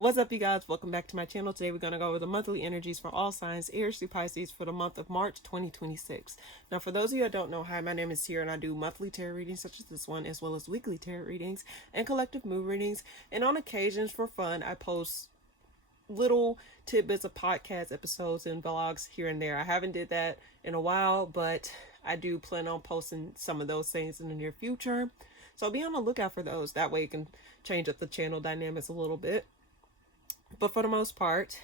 What's up, you guys? Welcome back to my channel. Today we're going to go over the monthly energies for all signs, Aries through Pisces, for the month of March 2026. Now, for those of you that don't know, hi, my name is Sierra, and I do monthly tarot readings such as this one, as well as weekly tarot readings and collective mood readings. And on occasions, for fun, I post little tidbits of podcast episodes and vlogs here and there. I haven't did that in a while, but I do plan on posting some of those things in the near future. So be on the lookout for those. That way you can change up the channel dynamics a little bit. But for the most part,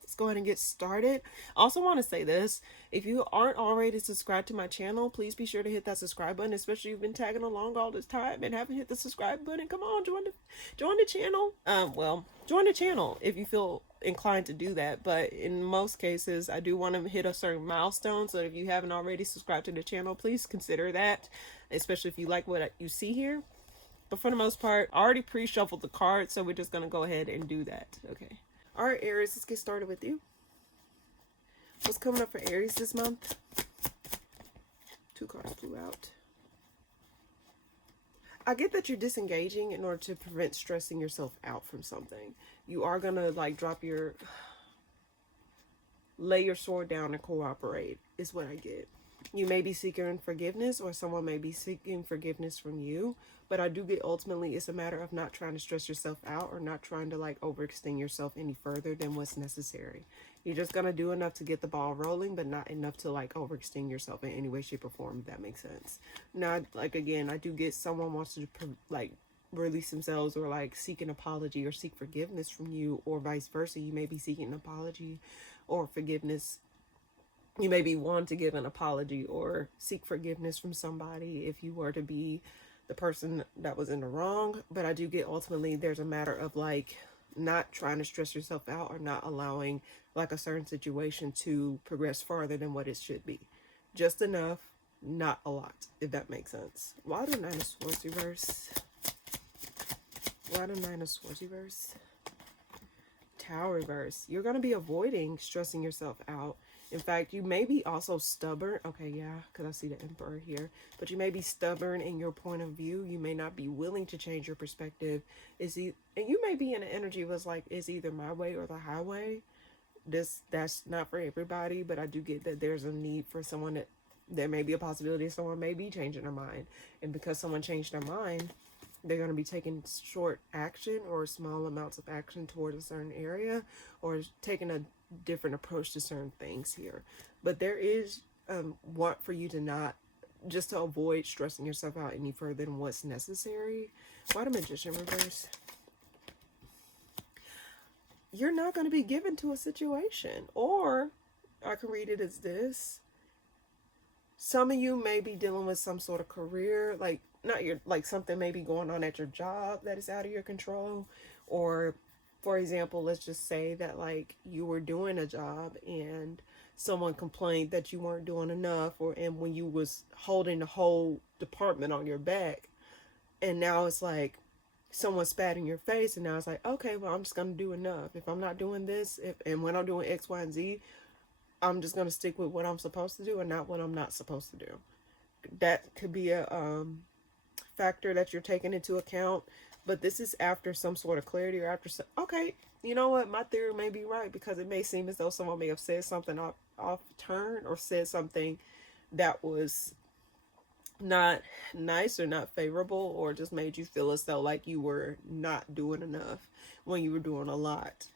let's go ahead and get started. I also want to say this. If you aren't already subscribed to my channel, please be sure to hit that subscribe button, especially if you've been tagging along all this time and haven't hit the subscribe button. Come on, join the channel. Join the channel if you feel inclined to do that. But in most cases, I do want to hit a certain milestone. So if you haven't already subscribed to the channel, please consider that, especially if you like what you see here. But for the most part, I already pre-shuffled the cards, so we're just going to go ahead and do that. Okay. All right, Aries, let's get started with you. What's coming up for Aries this month? 2 cards flew out. I get that you're disengaging in order to prevent stressing yourself out from something. You are going to, lay your sword down and cooperate, is what I get. You may be seeking forgiveness, or someone may be seeking forgiveness from you. But I do get ultimately it's a matter of not trying to stress yourself out or not trying to overextend yourself any further than what's necessary. You're just going to do enough to get the ball rolling, but not enough to overextend yourself in any way, shape, or form, if that makes sense. Now, again, I do get someone wants to release themselves or seek an apology or seek forgiveness from you, or vice versa. You may be seeking an apology or forgiveness. You may be wanting to give an apology or seek forgiveness from somebody if you were to be the person that was in the wrong. But I do get ultimately there's a matter of not trying to stress yourself out or not allowing a certain situation to progress farther than what it should be. Just enough, not a lot, if that makes sense. Why the 9 of Swords reverse? Why the 9 of Swords reverse? Tower reverse. You're going to be avoiding stressing yourself out. In fact, you may be also stubborn. Okay, yeah, because I see the Emperor here. But you may be stubborn in your point of view. You may not be willing to change your perspective. And you may be in an energy was it's either my way or the highway. That's not for everybody, but I do get that there's a need for someone that there may be a possibility someone may be changing their mind. And because someone changed their mind, they're going to be taking short action or small amounts of action towards a certain area, or taking a different approach to certain things here. But there is want for you to not, just to avoid stressing yourself out any further than what's necessary. Why the Magician reverse? You're not going to be given to a situation, or I can read it as this. Some of you may be dealing with some sort of career, something may be going on at your job that is out of your control. Or for example, let's just say that you were doing a job and someone complained that you weren't doing enough, and when you was holding the whole department on your back, and now it's someone spat in your face, and now it's okay, well, I'm just gonna do enough. If I'm not doing this, and when I'm doing X, Y, and Z, I'm just gonna stick with what I'm supposed to do and not what I'm not supposed to do. That could be a factor that you're taking into account. But this is after some sort of clarity, or after okay, you know what, my theory may be right, because it may seem as though someone may have said something off turn, or said something that was not nice or not favorable, or just made you feel as though you were not doing enough when you were doing a lot.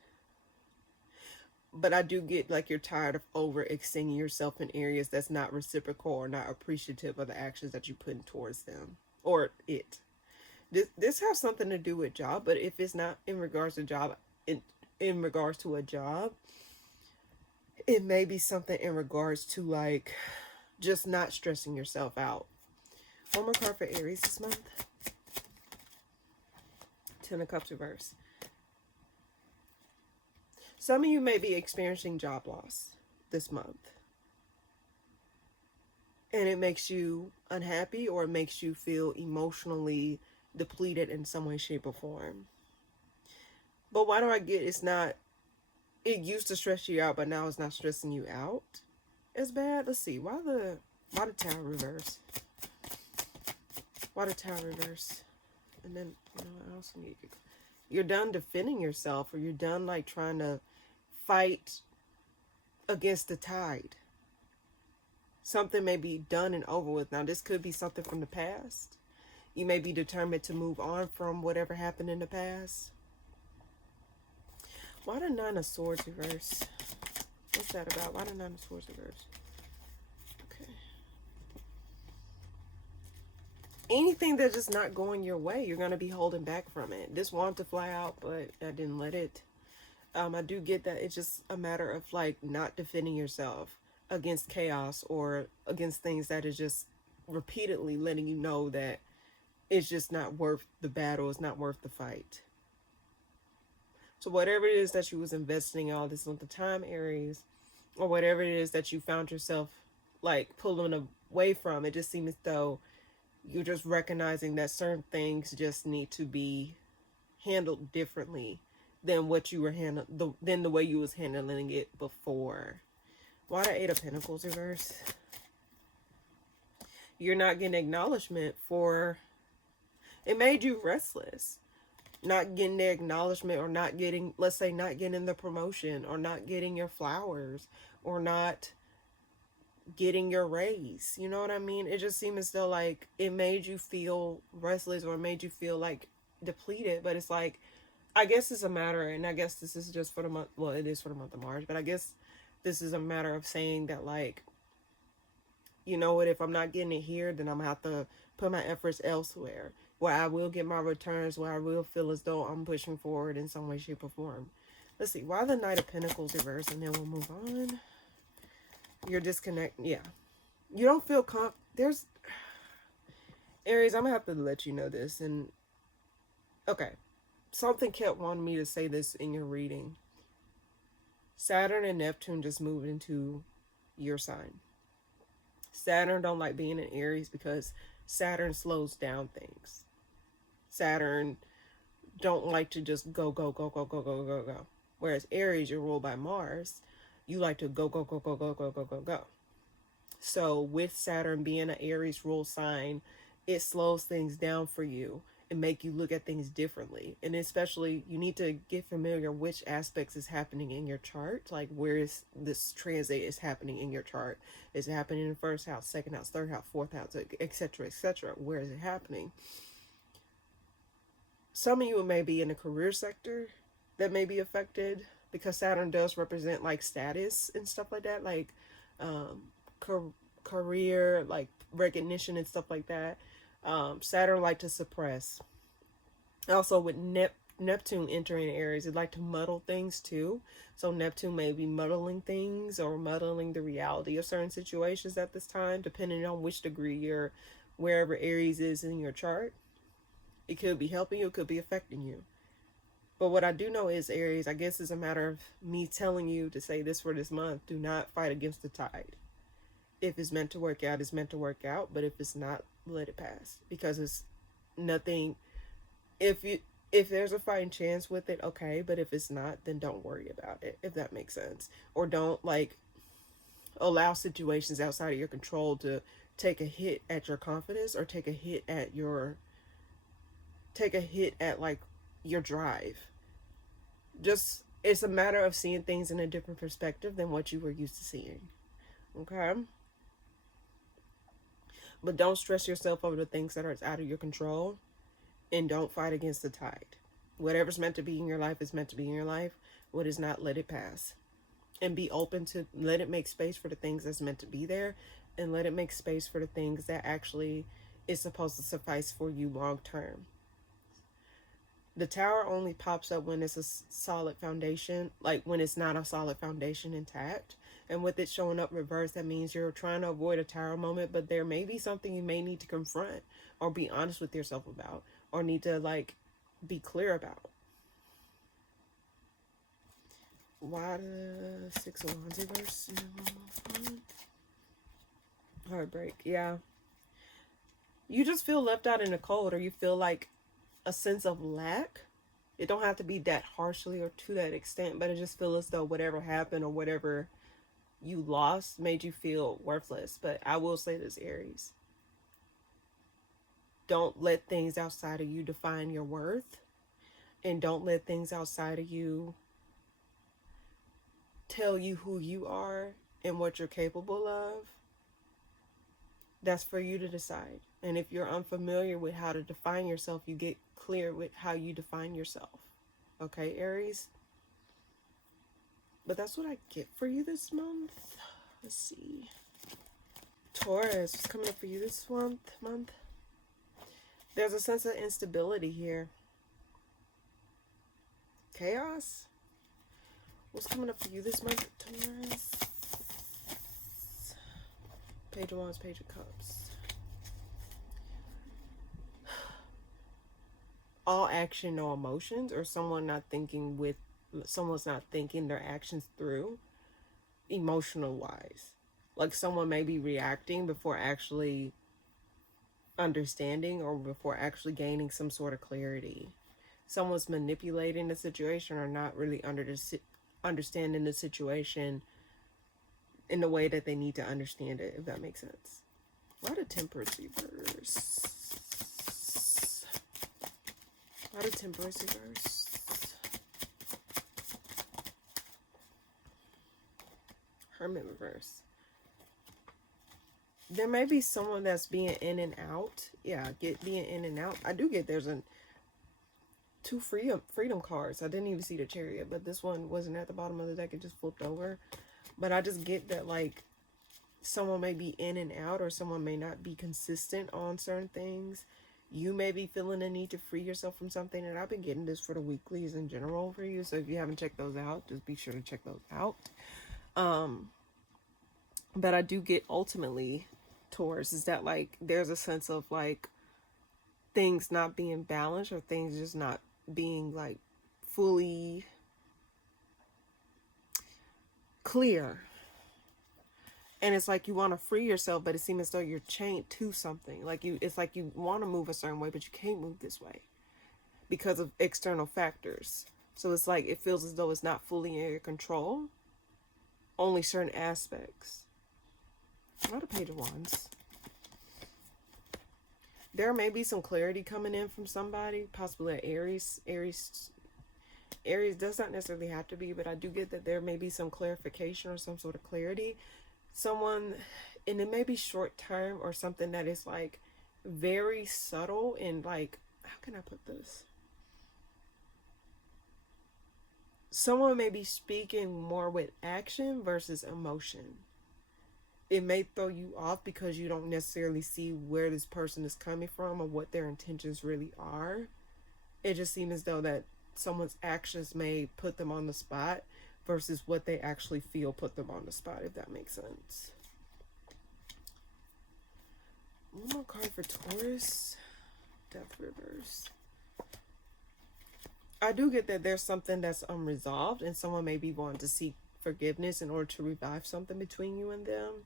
But I do get you're tired of overextending yourself in areas that's not reciprocal or not appreciative of the actions that you put towards them or it. This has something to do with job, but if it's not in regards to job, in regards to a job, it may be something in regards to just not stressing yourself out. One more card for Aries this month. 10 of Cups reverse. Some of you may be experiencing job loss this month, and it makes you unhappy, or it makes you feel emotionally depleted in some way, shape, or form. But why do I get it used to stress you out, but now it's not stressing you out as bad? Let's see. Why the Tower reverse? Why the Tower reverse? And then, I also need You're done defending yourself, or you're done like trying to fight against the tide. Something may be done and over with. Now, this could be something from the past. You may be determined to move on from whatever happened in the past. Why the Nine of Swords reverse? What's that about? Why the Nine of Swords reverse? Okay. Anything that's just not going your way, you're going to be holding back from it. This wanted to fly out, but I didn't let it. I do get that it's just a matter of like not defending yourself against chaos or against things that is just repeatedly letting you know that it's just not worth the battle. It's not worth the fight. So whatever it is that you was investing all this at the time, Aries, or whatever it is that you found yourself like pulling away from, it just seems as though you're just recognizing that certain things just need to be handled differently than what you were than the way you was handling it before. Why the Eight of Pentacles reverse? You're not getting acknowledgement for, it made you restless. Not getting the acknowledgement, or not getting, let's say, not getting the promotion, or not getting your flowers, or not getting your raise. You know what I mean? It just seems as though like it made you feel restless, or made you feel like depleted. But it's like, I guess it's a matter, and I guess this is just for the month, well, it is for the month of March, but I guess this is a matter of saying that like, you know what, if I'm not getting it here, then I'm gonna have to put my efforts elsewhere, where I will get my returns, where I will feel as though I'm pushing forward in some way, shape, or form. Let's see, why the Knight of Pentacles reverse, and then we'll move on. You're disconnected. Yeah. You don't feel there's, Aries, I'm gonna have to let you know this. And okay, something kept wanting me to say this in your reading. Saturn and Neptune just moved into your sign. Saturn don't like being in Aries because Saturn slows down things. Saturn don't like to just go. Whereas Aries, you're ruled by Mars. You like to go. So with Saturn being an Aries rule sign, it slows things down for you and make you look at things differently. And especially, you need to get familiar which aspects is happening in your chart. Like, where is this transit is happening in your chart? Is it happening in the first house, second house, third house, fourth house, etc., etc.? Where is it happening? Some of you may be in the career sector that may be affected, because Saturn does represent like status and stuff like that, like career, like recognition and stuff like that. Saturn like to suppress. Also with Neptune entering Aries, it like to muddle things too. So Neptune may be muddling things, or muddling the reality of certain situations at this time, depending on which degree you're, wherever Aries is in your chart. It could be helping you, it could be affecting you. But what I do know is, Aries, I guess it's a matter of me telling you to say this for this month: do not fight against the tide. If it's meant to work out, it's meant to work out. But if it's not, let it pass. Because it's nothing. If there's a fighting chance with it, okay. But if it's not, then don't worry about it, if that makes sense. Or don't like allow situations outside of your control to take a hit at your confidence, or take a hit at like your drive. Just, it's a matter of seeing things in a different perspective than what you were used to seeing. Okay? But don't stress yourself over the things that are out of your control, and don't fight against the tide. Whatever's meant to be in your life is meant to be in your life. What is not, let it pass. And be open to, let it make space for the things that's meant to be there, and let it make space for the things that actually is supposed to suffice for you long term. The Tower only pops up when it's a solid foundation, like when it's not a solid foundation intact. And with it showing up reversed, that means you're trying to avoid a Tower moment, but there may be something you may need to confront, or be honest with yourself about, or need to like be clear about. Why the Six of Wands reverse? Heartbreak, yeah. You just feel left out in the cold, or you feel like a sense of lack. It don't have to be that harshly or to that extent, but it just feels as though whatever happened or whatever you lost made you feel worthless. But I will say this, Aries, don't let things outside of you define your worth. and don't let things outside of you tell you who you are and what you're capable of. That's for you to decide. And if you're unfamiliar with how to define yourself, you get clear with how you define yourself. Okay, Aries? But that's what I get for you this month. Let's see. Taurus, what's coming up for you this month? There's a sense of instability here. Chaos? What's coming up for you this month, Taurus? Page of Wands, Page of Cups. All action, no emotions, or someone's not thinking their actions through, emotional wise. Like someone may be reacting before actually understanding or before actually gaining some sort of clarity. Someone's manipulating the situation or not really understanding the situation in the way that they need to understand it, if that makes sense. A lot of Temperance reverse. A lot of Temperance reverse. Hermit reverse. There may be someone that's being in and out. Yeah, being in and out. I do get there's two freedom cards. I didn't even see the Chariot, but this one wasn't at the bottom of the deck. It just flipped over. But I just get that, like, someone may be in and out, or someone may not be consistent on certain things. You may be feeling the need to free yourself from something, and I've been getting this for the weeklies in general for you. So if you haven't checked those out, just be sure to check those out. But I do get ultimately, Taurus, is that, like, there's a sense of, like, things not being balanced, or things just not being, like, fully clear. And it's like you want to free yourself, but it seems as though you're chained to something. Like it's like you want to move a certain way, but you can't move this way because of external factors. So it's like it feels as though it's not fully in your control. Only certain aspects. Not a Page of Wands. There may be some clarity coming in from somebody, possibly an Aries. Aries does not necessarily have to be, but I do get that there may be some clarification or some sort of clarity. Someone, and it may be short term or something that is like very subtle and like, how can I put this? Someone may be speaking more with action versus emotion. It may throw you off because you don't necessarily see where this person is coming from or what their intentions really are. It just seems as though that someone's actions may put them on the spot versus what they actually feel put them on the spot, if that makes sense. One more card for Taurus. Death reverse. I do get that there's something that's unresolved, and someone may be wanting to seek forgiveness in order to revive something between you and them.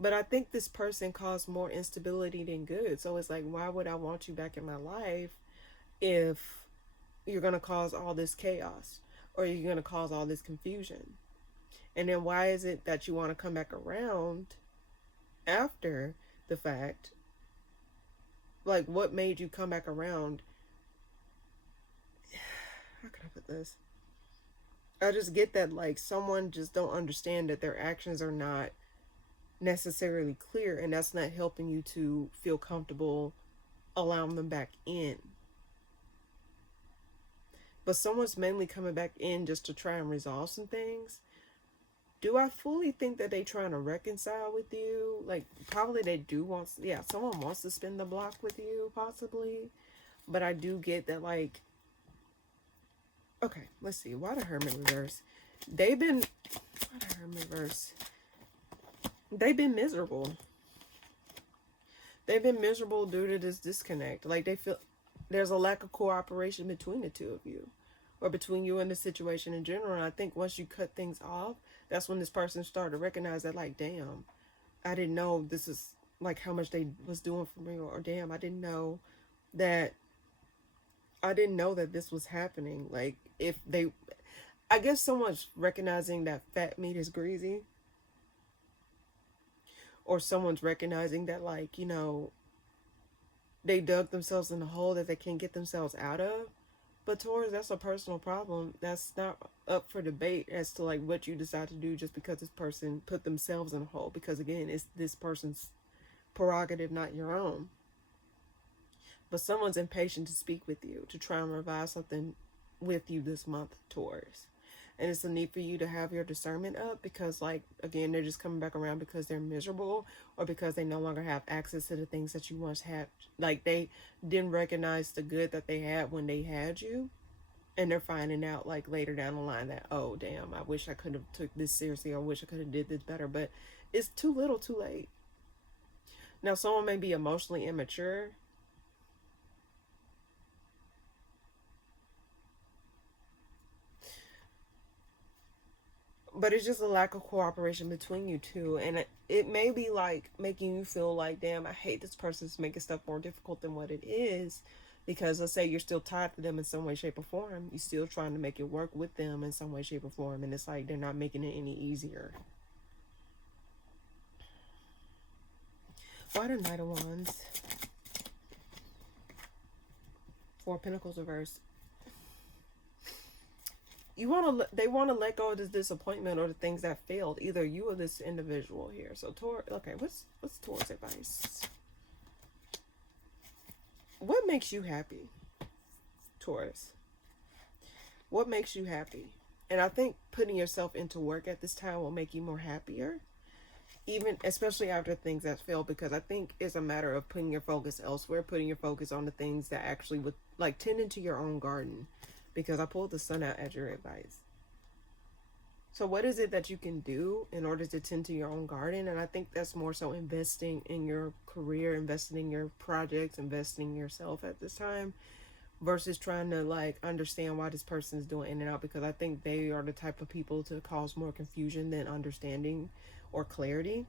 But I think this person caused more instability than good. So it's like, why would I want you back in my life if you're going to cause all this chaos, or you're going to cause all this confusion? And then why is it that you want to come back around after the fact? Like, what made you come back around? How can I put this? I just get that, like, someone just don't understand that their actions are not necessarily clear, and that's not helping you to feel comfortable allowing them back in. But someone's mainly coming back in just to try and resolve some things. Do I fully think that they trying to reconcile with you? Like, probably they do want, yeah, someone wants to spin the block with you, possibly. But I do get that, like, okay, let's see. Why the Hermit reverse? Why the Hermit reverse? They've been miserable. They've been miserable due to this disconnect. Like, they feel there's a lack of cooperation between the two of you, or between you and the situation in general. And I think once you cut things off, that's when this person started to recognize that, like, damn, I didn't know this is, like, how much they was doing for me, or damn, I didn't know that this was happening. Like, I guess someone's recognizing that fat meat is greasy. Or someone's recognizing that, like, you know, they dug themselves in a hole that they can't get themselves out of. But Taurus, that's a personal problem. That's not up for debate as to like what you decide to do just because this person put themselves in a hole. Because again, it's this person's prerogative, not your own. But someone's impatient to speak with you, to try and revise something with you this month, Taurus. And it's a need for you to have your discernment up because, like, again, they're just coming back around because they're miserable or because they no longer have access to the things that you once had. Like, they didn't recognize the good that they had when they had you. And they're finding out, like, later down the line that, oh, damn, I wish I could have took this seriously, or I wish I could have did this better. But it's too little, too late. Now, someone may be emotionally immature. But it's just a lack of cooperation between you two. And it may be like making you feel like, damn, I hate this person's making stuff more difficult than what it is. Because let's say you're still tied to them in some way, shape, or form. You're still trying to make it work with them in some way, shape, or form. And it's like they're not making it any easier. Why the Knight of Wands? Four of Pentacles reverse. They want to let go of this disappointment or the things that failed, either you or this individual here. So Taurus, okay, what's Taurus advice? What makes you happy, Taurus? What makes you happy? And I think putting yourself into work at this time will make you more happier, even especially after things that failed, because I think it's a matter of putting your focus elsewhere, putting your focus on the things that actually would, like, tend into your own garden. Because I pulled the Sun out as your advice. So what is it that you can do in order to tend to your own garden? And I think that's more so investing in your career, investing in your projects, investing in yourself at this time, versus trying to like understand why this person is doing in and out. Because I think they are the type of people to cause more confusion than understanding or clarity.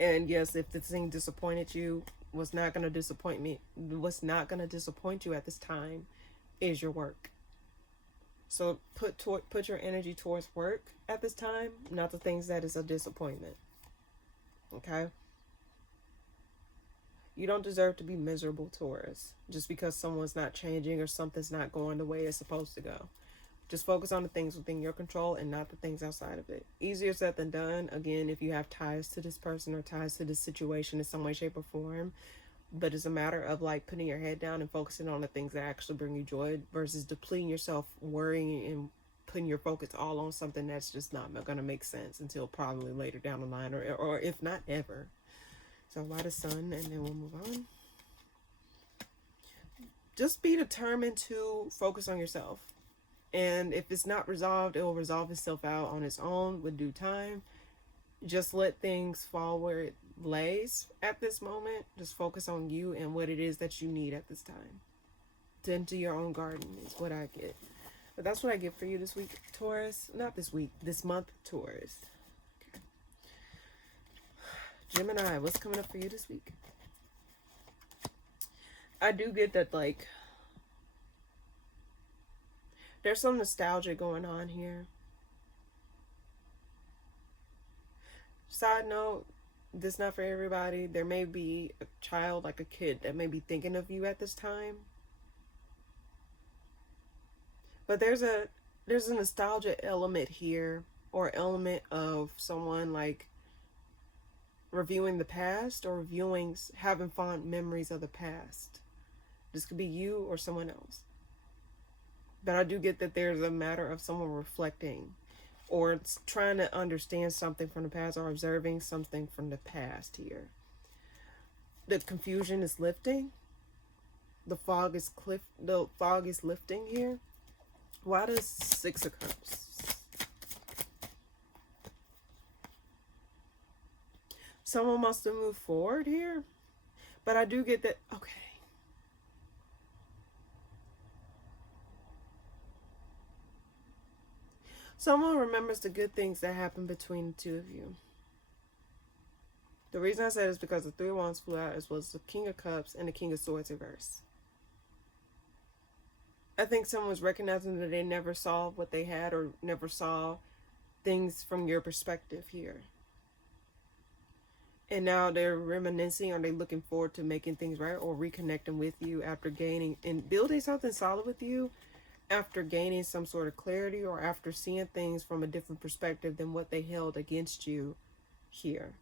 And yes, if the thing disappointed you, what's not going to disappoint you at this time is your work. So put your energy towards work at this time, not the things that is a disappointment. Okay? You don't deserve to be miserable, Taurus, just because someone's not changing or something's not going the way it's supposed to go. Just focus on the things within your control and not the things outside of it. Easier said than done, again, if you have ties to this person or ties to this situation in some way, shape, or form. But it's a matter of like putting your head down and focusing on the things that actually bring you joy versus depleting yourself, worrying and putting your focus all on something that's just not going to make sense until probably later down the line or if not ever. So why the Sun, and then we'll move on. Just be determined to focus on yourself. And if it's not resolved, it will resolve itself out on its own with due time. Just let things fall where it lays at this moment. Just focus on you and what it is that you need at this time. Tend to your own garden is what I get. But that's what I get for you this week, Taurus. Not this week, this month, Taurus. Okay. Gemini, what's coming up for you this week? I do get that, like, there's some nostalgia going on here. Side note, this is not for everybody. There may be a child, like a kid, that may be thinking of you at this time. But there's a nostalgia element here, or element of someone like reviewing the past or having fond memories of the past. This could be you or someone else. But I do get that there's a matter of someone reflecting or trying to understand something from the past or observing something from the past here. The confusion is lifting. The fog is lifting here. Why does Six of Cups? Someone wants to move forward here. But I do get that, okay. Someone remembers the good things that happened between the two of you. The reason I said it is because the Three of Wands flew out as well as the King of Cups and the King of Swords reverse. I think someone's recognizing that they never saw what they had or never saw things from your perspective here. And now they're reminiscing, or they looking forward to making things right or reconnecting with you after gaining and building something solid with you, after gaining some sort of clarity or after seeing things from a different perspective than what they held against you here.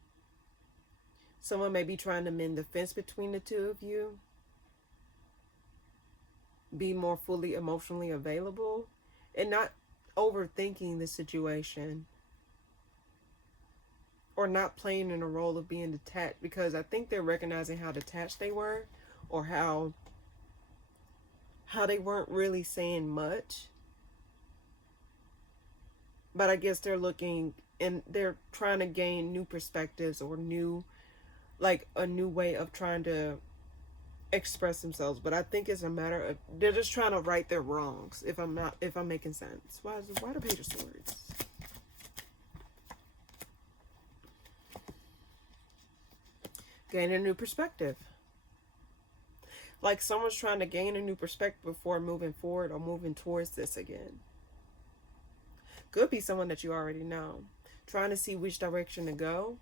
Someone may be trying to mend the fence between the two of you, be more fully emotionally available, and not overthinking the situation, or not playing in a role of being detached, because I think they're recognizing how detached they were, or how they weren't really saying much. But I guess they're looking and they're trying to gain new perspectives, or new, like a new way of trying to express themselves. But I think it's a matter of they're just trying to right their wrongs. If I'm making sense. Why the Page of Swords? Gain a new perspective. Like someone's trying to gain a new perspective before moving forward or moving towards this again. Could be someone that you already know. Trying to see which direction to go,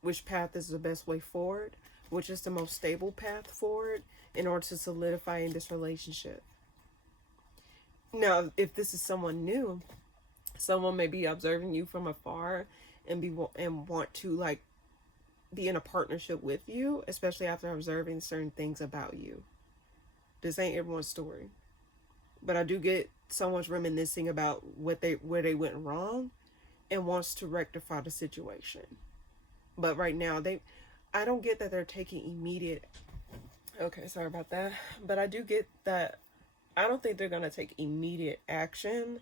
which path is the best way forward, which is the most stable path forward in order to solidify in this relationship. Now, if this is someone new, someone may be observing you from afar and want to like be in a partnership with you, especially after observing certain things about you. This ain't everyone's story, but I do get someone's reminiscing about where they went wrong and wants to rectify the situation. But right now I don't get that they're taking immediate, okay, sorry about that, but I do get that I don't think they're going to take immediate action,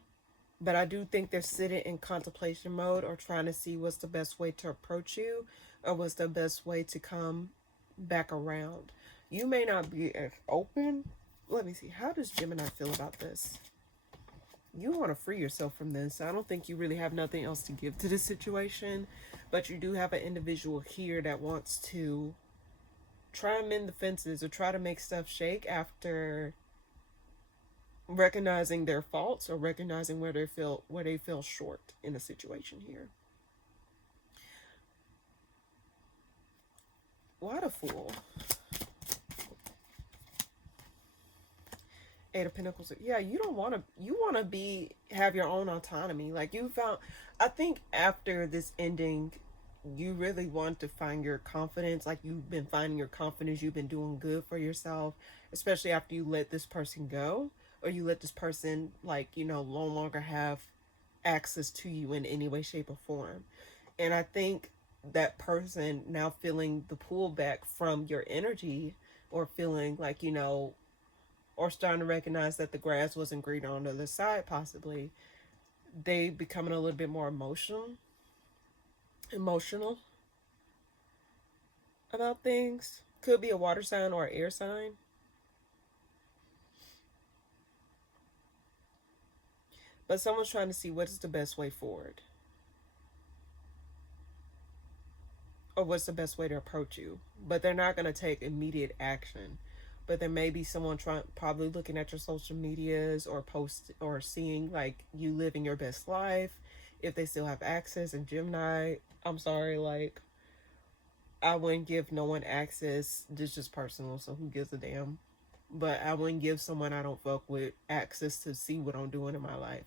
but I do think they're sitting in contemplation mode, or trying to see what's the best way to approach you, or what's the best way to come back around. You may not be as open. Let me see. How does Gemini feel about this? You want to free yourself from this. I don't think you really have nothing else to give to this situation, but you do have an individual here that wants to try and mend the fences, or try to make stuff shake after recognizing their faults, or recognizing where they fell short in a situation here. What a Fool. Eight of Pentacles. Yeah, you want to have your own autonomy. Like you found, I think after this ending, you really want to find your confidence. Like you've been finding your confidence. You've been doing good for yourself, especially after you let this person go, or you let this person, like, no longer have access to you in any way, shape, or form. And I think that person now feeling the pullback from your energy, or feeling like, or starting to recognize that the grass wasn't greener on the other side, possibly, they becoming a little bit more emotional about things. Could be a water sign or an air sign. But someone's trying to see what is the best way forward, or what's the best way to approach you. But they're not going to take immediate action. But there may be someone probably looking at your social medias, or post, or seeing like you living your best life, if they still have access. And Gemini, I'm sorry, like, I wouldn't give no one access. This is just personal, so who gives a damn? But I wouldn't give someone I don't fuck with access to see what I'm doing in my life.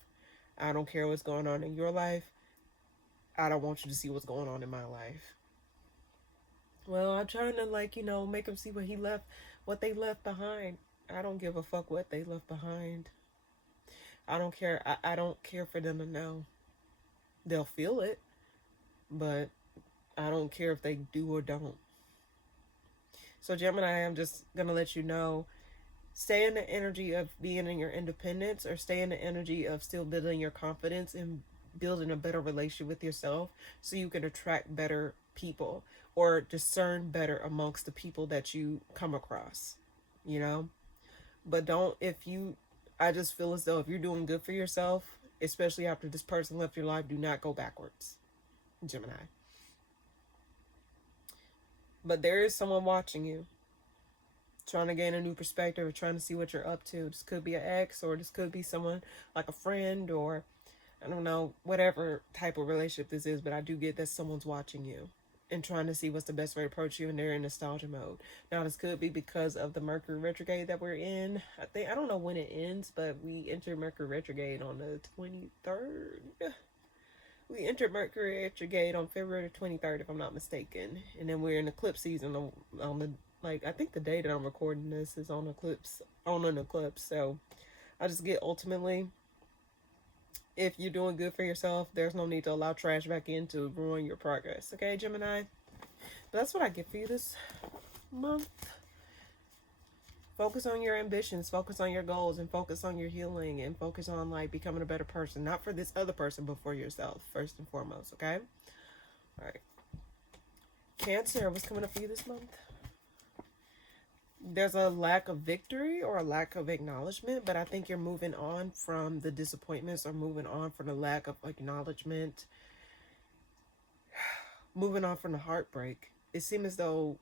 I don't care what's going on in your life. I don't want you to see what's going on in my life. Well, I'm trying to, like, make them see what they left behind. I don't give a fuck what they left behind. I don't care. I don't care for them to know. They'll feel it, but I don't care if they do or don't. So Gemini, I'm just going to let you know, stay in the energy of being in your independence, or stay in the energy of still building your confidence and building a better relationship with yourself, so you can attract better people, or discern better amongst the people that you come across, But I just feel as though if you're doing good for yourself, especially after this person left your life, do not go backwards, Gemini. But there is someone watching you, trying to gain a new perspective, or trying to see what you're up to. This could be an ex, or this could be someone like a friend, or I don't know, whatever type of relationship this is, but I do get that someone's watching you. and trying to see what's the best way to approach you, and they're in nostalgia mode. Now, this could be because of the Mercury retrograde that we're in. I don't know when it ends, but we enter Mercury retrograde on the 23rd. We entered Mercury retrograde on February 23rd, if I'm not mistaken. And then we're in eclipse season on the, like, I think the day that I'm recording this is on an eclipse. So I just get, ultimately, if you're doing good for yourself, there's no need to allow trash back in to ruin your progress. Okay, Gemini? But that's what I get for you this month. Focus on your ambitions, focus on your goals, and focus on your healing, and focus on, like, becoming a better person. Not for this other person, but for yourself, first and foremost, okay? All right. Cancer, what's coming up for you this month? There's a lack of victory or a lack of acknowledgement, but I think you're moving on from the disappointments, or moving on from the lack of acknowledgement, moving on from the heartbreak. It seems as though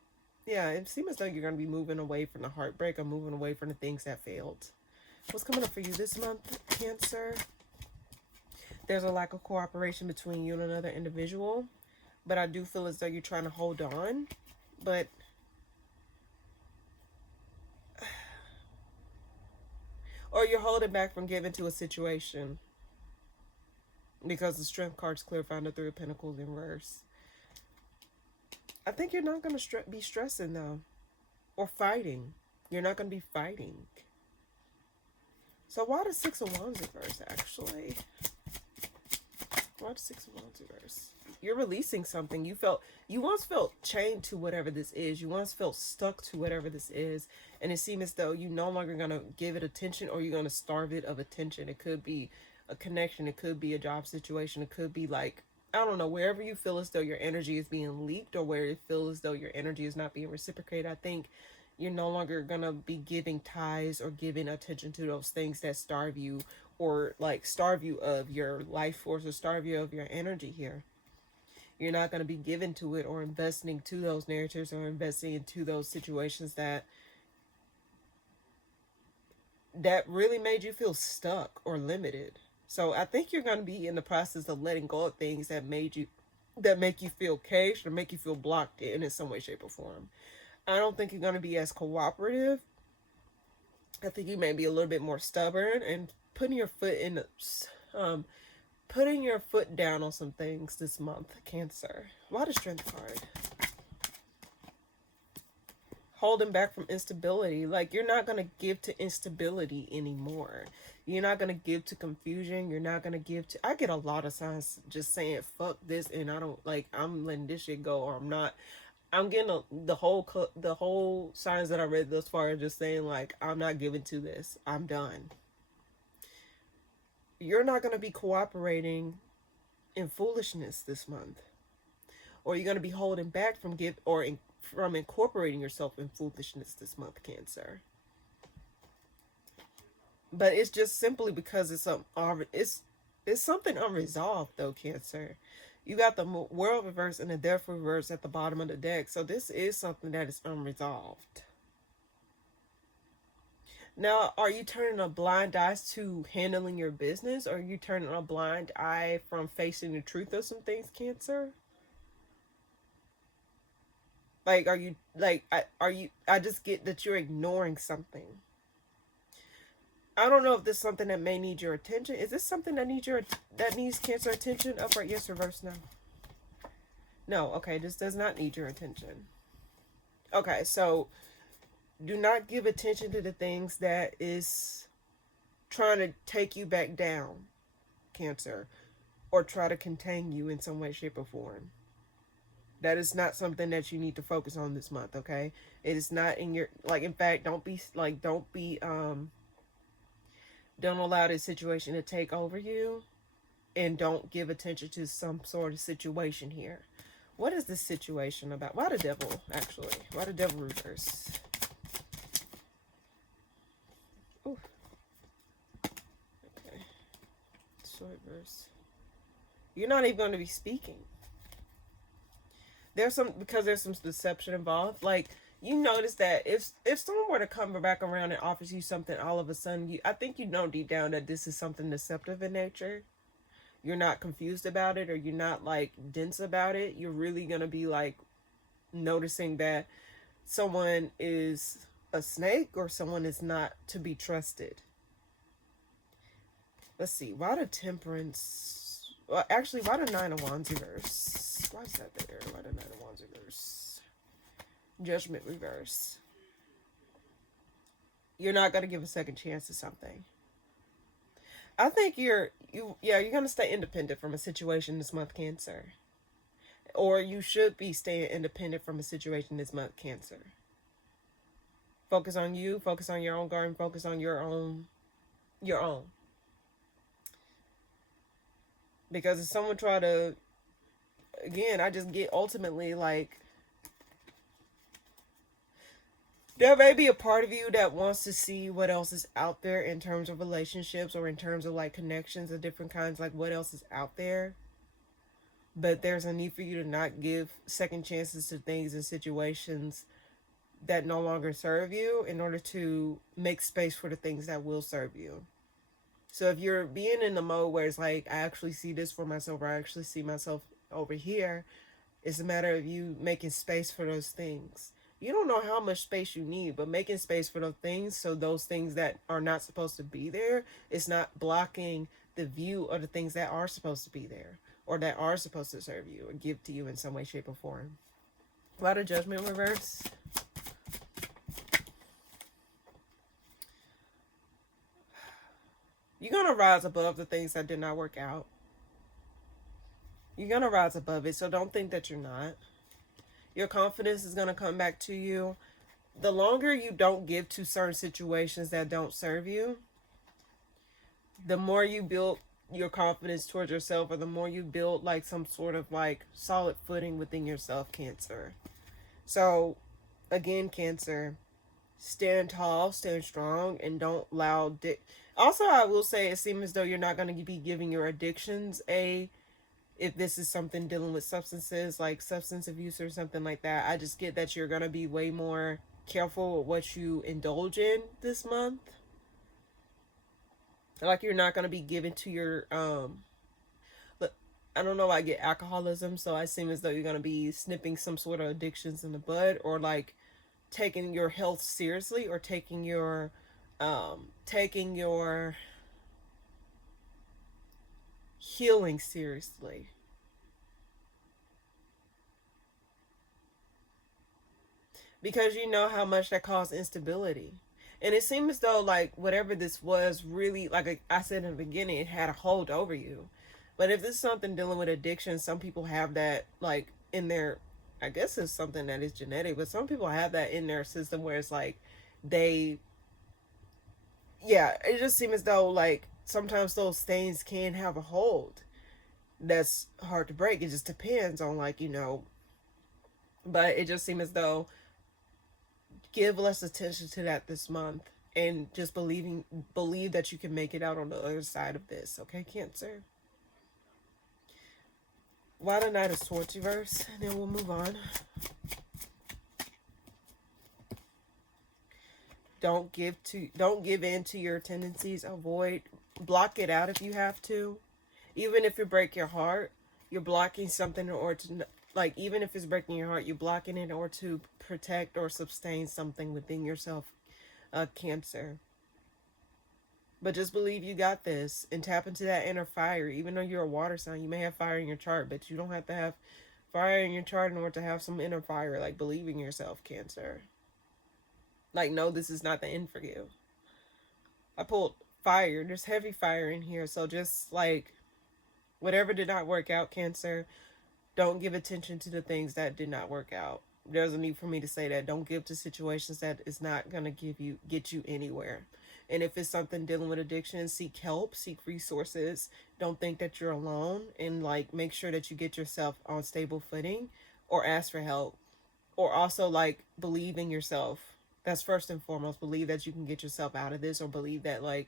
you're going to be moving away from the heartbreak, or moving away from the things that failed. What's coming up for you this month, Cancer? There's a lack of cooperation between you and another individual, but I do feel as though you're trying to hold on, but or you're holding back from giving to a situation, because the Strength card's clear, found the Three of Pentacles in reverse. I think you're not going to be stressing, though, or fighting. You're not going to be fighting. So why the Six of Wands reverse, actually? Why the Six of Wands reverse? You're releasing something. You once felt chained to whatever this is. You once felt stuck to whatever this is. And it seems as though you're no longer going to give it attention, or you're going to starve it of attention. It could be a connection. It could be a job situation. It could be, like, I don't know, wherever you feel as though your energy is being leaked, or where you feel as though your energy is not being reciprocated. I think you're no longer going to be giving ties or giving attention to those things that starve you, or, like, starve you of your life force, or starve you of your energy here. You're not going to be given to it, or investing to those narratives, or investing into those situations that really made you feel stuck or limited. So I think you're going to be in the process of letting go of things that make you feel caged, or make you feel blocked in some way, shape, or form. I don't think you're going to be as cooperative. I think you may be a little bit more stubborn, and putting your foot down on some things this month, Cancer. Why the Strength card? Holding back from instability. Like, you're not going to give to instability anymore. You're not going to give to confusion. You're not going to give to... I get a lot of signs just saying, fuck this, and I don't, like, I'm letting this shit go, or I'm not... I'm getting the whole signs that I read thus far are just saying, like, I'm not giving to this. I'm done. You're not going to be cooperating in foolishness this month. Or you're going to be holding back from from incorporating yourself in foolishness this month, Cancer. But it's just simply because it's something unresolved, though, Cancer. You got the World reverse and the Death reverse at the bottom of the deck. So this is something that is unresolved. Now, are you turning a blind eye to handling your business? Or are you turning a blind eye from facing the truth of some things, Cancer? Like, I just get that you're ignoring something. I don't know if this is something that may need your attention. Is this something that needs Cancer attention? Upright, yes, reverse, no. No, okay, this does not need your attention. Okay, so do not give attention to the things that is trying to take you back down, Cancer, or try to contain you in some way, shape, or form. That is not something that you need to focus on this month, okay? It is not in your, like, in fact, don't allow this situation to take over you, and don't give attention to some sort of situation here. What is this situation about? Why the Devil, actually? Why the Devil reverse? Ooh. Okay. Sword reverse. You're not even going to be speaking. There's some deception involved. Like, you notice that if someone were to come back around and offers you something all of a sudden, I think you know deep down that this is something deceptive in nature. you're not confused about it, or you're not like dense about it, you're really going to be like noticing that someone is a snake or someone is not to be trusted. Let's see. Why the Temperance? Well, actually, why the Nine of Wands reverse? Why is that there? Why the Nine of Wands reverse? Judgment reverse. You're not going to give a second chance to something. I think you're going to stay independent from a situation this month, Cancer. Or you should be staying independent from a situation this month, Cancer. Focus on you, focus on your own garden, focus on your own. Because if someone try to, again, I just get ultimately like, there may be a part of you that wants to see what else is out there in terms of relationships or in terms of like connections of different kinds, like what else is out there. But there's a need for you to not give second chances to things and situations that no longer serve you in order to make space for the things that will serve you. So if you're being in the mode where it's like, I actually see this for myself, or I actually see myself over here, it's a matter of you making space for those things. You don't know how much space you need, but making space for those things, so those things that are not supposed to be there, it's not blocking the view of the things that are supposed to be there, or that are supposed to serve you or give to you in some way, shape, or form. Why the Judgment reverse? You're going to rise above the things that did not work out. You're going to rise above it, so don't think that you're not. Your confidence is going to come back to you. The longer you don't give to certain situations that don't serve you, the more you build your confidence towards yourself, or the more you build like some sort of like solid footing within yourself, Cancer. So again, Cancer, stand tall, stand strong, and don't allow also, I will say, it seems as though you're not going to be giving your addictions if this is something dealing with substances, like substance abuse or something like that. I just get that you're going to be way more careful with what you indulge in this month. Like, you're not going to be given to your, I don't know, I get alcoholism, so I seem as though you're going to be snipping some sort of addictions in the bud, or like taking your health seriously, or taking your healing seriously. Because you know how much that caused instability. And it seems as though like whatever this was really, like I said in the beginning, it had a hold over you. But if this is something dealing with addiction, some people have that like in their, I guess it's something that is genetic, but some people have that in their system where it's like it just seems as though like sometimes those things can have a hold that's hard to break. It just depends on like, but it just seems as though give less attention to that this month, and just believe that you can make it out on the other side of this. Okay, Cancer? Why the Knight of Swords reverse? And then we'll move on. Don't give in to your tendencies. Block it out if you have to. Even if it breaks your heart, you're blocking something in order to, like, even if it's breaking your heart, you're blocking it in order to protect or sustain something within yourself, Cancer. But just believe you got this, and tap into that inner fire. Even though you're a water sign, you may have fire in your chart, but you don't have to have fire in your chart in order to have some inner fire. Like, believe in yourself, Cancer. Like, no, this is not the end for you. I pulled fire. There's heavy fire in here, so just like whatever did not work out, Cancer, don't give attention to the things that did not work out. There's a need for me to say that. Don't give to situations that is not going to get you anywhere. And if it's something dealing with addiction, seek help, seek resources. Don't think that you're alone, and like make sure that you get yourself on stable footing, or ask for help. Or also like believe in yourself. That's first and foremost. Believe that you can get yourself out of this, or believe that like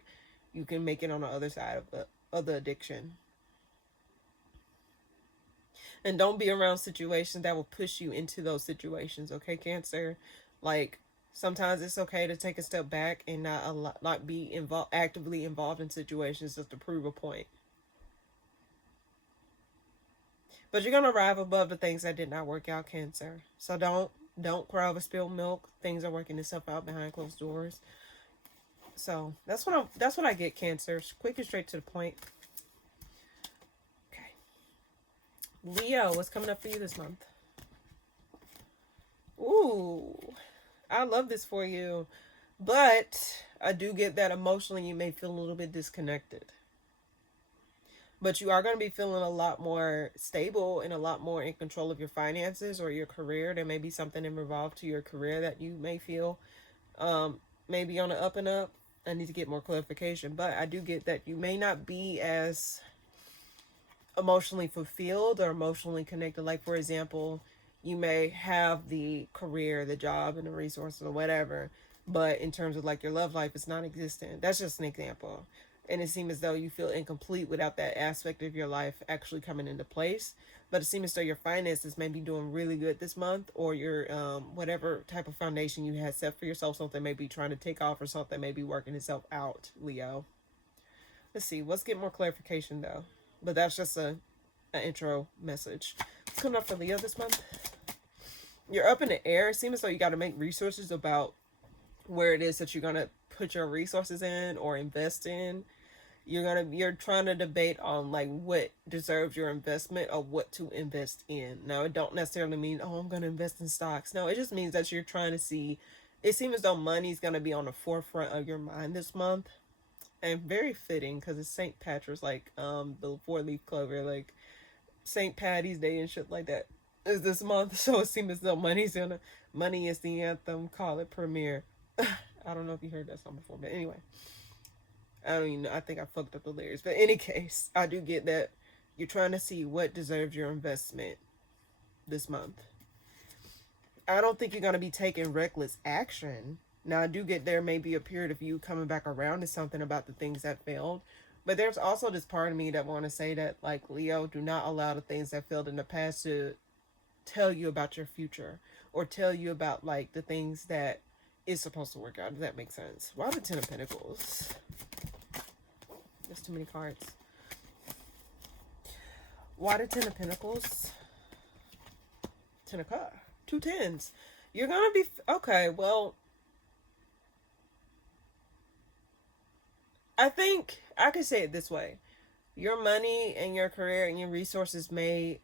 you can make it on the other side of the addiction. And don't be around situations that will push you into those situations, okay, Cancer? Like, sometimes it's okay to take a step back and not be actively involved in situations just to prove a point. But you're gonna rise above the things that did not work out, Cancer. So don't cry over spilled milk. Things are working itself out behind closed doors. So that's what I get, Cancer. Quick and straight to the point. Okay. Leo, what's coming up for you this month? Ooh, I love this for you. But I do get that emotionally you may feel a little bit disconnected. But you are going to be feeling a lot more stable and a lot more in control of your finances or your career. There may be something involved to your career that you may feel maybe on the up and up. I need to get more clarification. But I do get that you may not be as emotionally fulfilled or emotionally connected. Like, for example, you may have the career, the job, and the resources or whatever. But in terms of like your love life, it's non-existent. That's just an example. And it seems as though you feel incomplete without that aspect of your life actually coming into place. But it seems as though your finances may be doing really good this month, or your whatever type of foundation you had set for yourself, something may be trying to take off, or something may be working itself out, Leo. Let's see. Let's get more clarification though. But that's just an intro message. What's coming up for Leo this month? You're up in the air. It seems as though you got to make resources about where it is that you're gonna put your resources in or invest in. You're trying to debate on like what deserves your investment or what to invest in. Now, it don't necessarily mean, oh, I'm gonna invest in stocks. No, it just means that you're trying to see. It seems as though money's gonna be on the forefront of your mind this month, and very fitting because it's St. Patrick's, like the 4-leaf clover, like St. Patty's Day and shit like that is this month. So it seems as though money is the anthem. Call it premiere. I don't know if you heard that song before, but anyway. I don't even know. I think I fucked up the lyrics. But in any case, I do get that you're trying to see what deserves your investment this month. I don't think you're going to be taking reckless action. Now, I do get there may be a period of you coming back around to something about the things that failed. But there's also this part of me that want to say that, like, Leo, do not allow the things that failed in the past to tell you about your future. Or tell you about, like, the things that is supposed to work out. Does that make sense? Why the 10 of Pentacles? There's too many cards. Why the 10 of Pentacles? 10 of Cups. 2 tens. You're gonna be... Okay, well... I think I could say it this way. Your money and your career and your resources may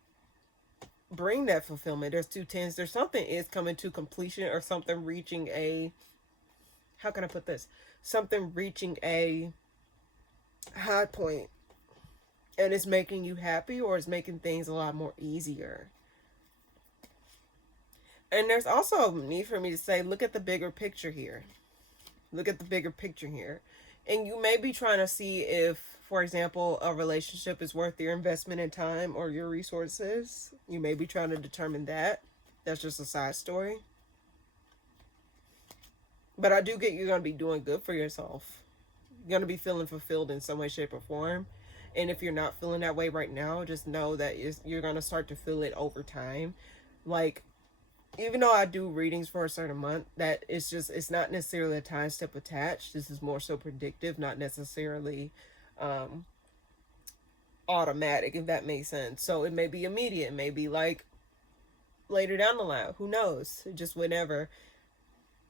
bring that fulfillment. There's 2 tens. There's something is coming to completion or something reaching a... How can I put this? Something reaching a high point, and it's making you happy, or it's making things a lot more easier. And there's also a need for me to say, look at the bigger picture here. Look at the bigger picture here. And you may be trying to see if, for example, a relationship is worth your investment in time or your resources. You may be trying to determine that. That's just a side story. But I do get you're going to be doing good for yourself. You're going to be feeling fulfilled in some way, shape, or form. And if you're not feeling that way right now, just know that you're going to start to feel it over time. Like, even though I do readings for a certain month, that it's not necessarily a time step attached. This is more so predictive, not necessarily automatic, if that makes sense. So it may be immediate. It may be like later down the line. Who knows? Just whenever.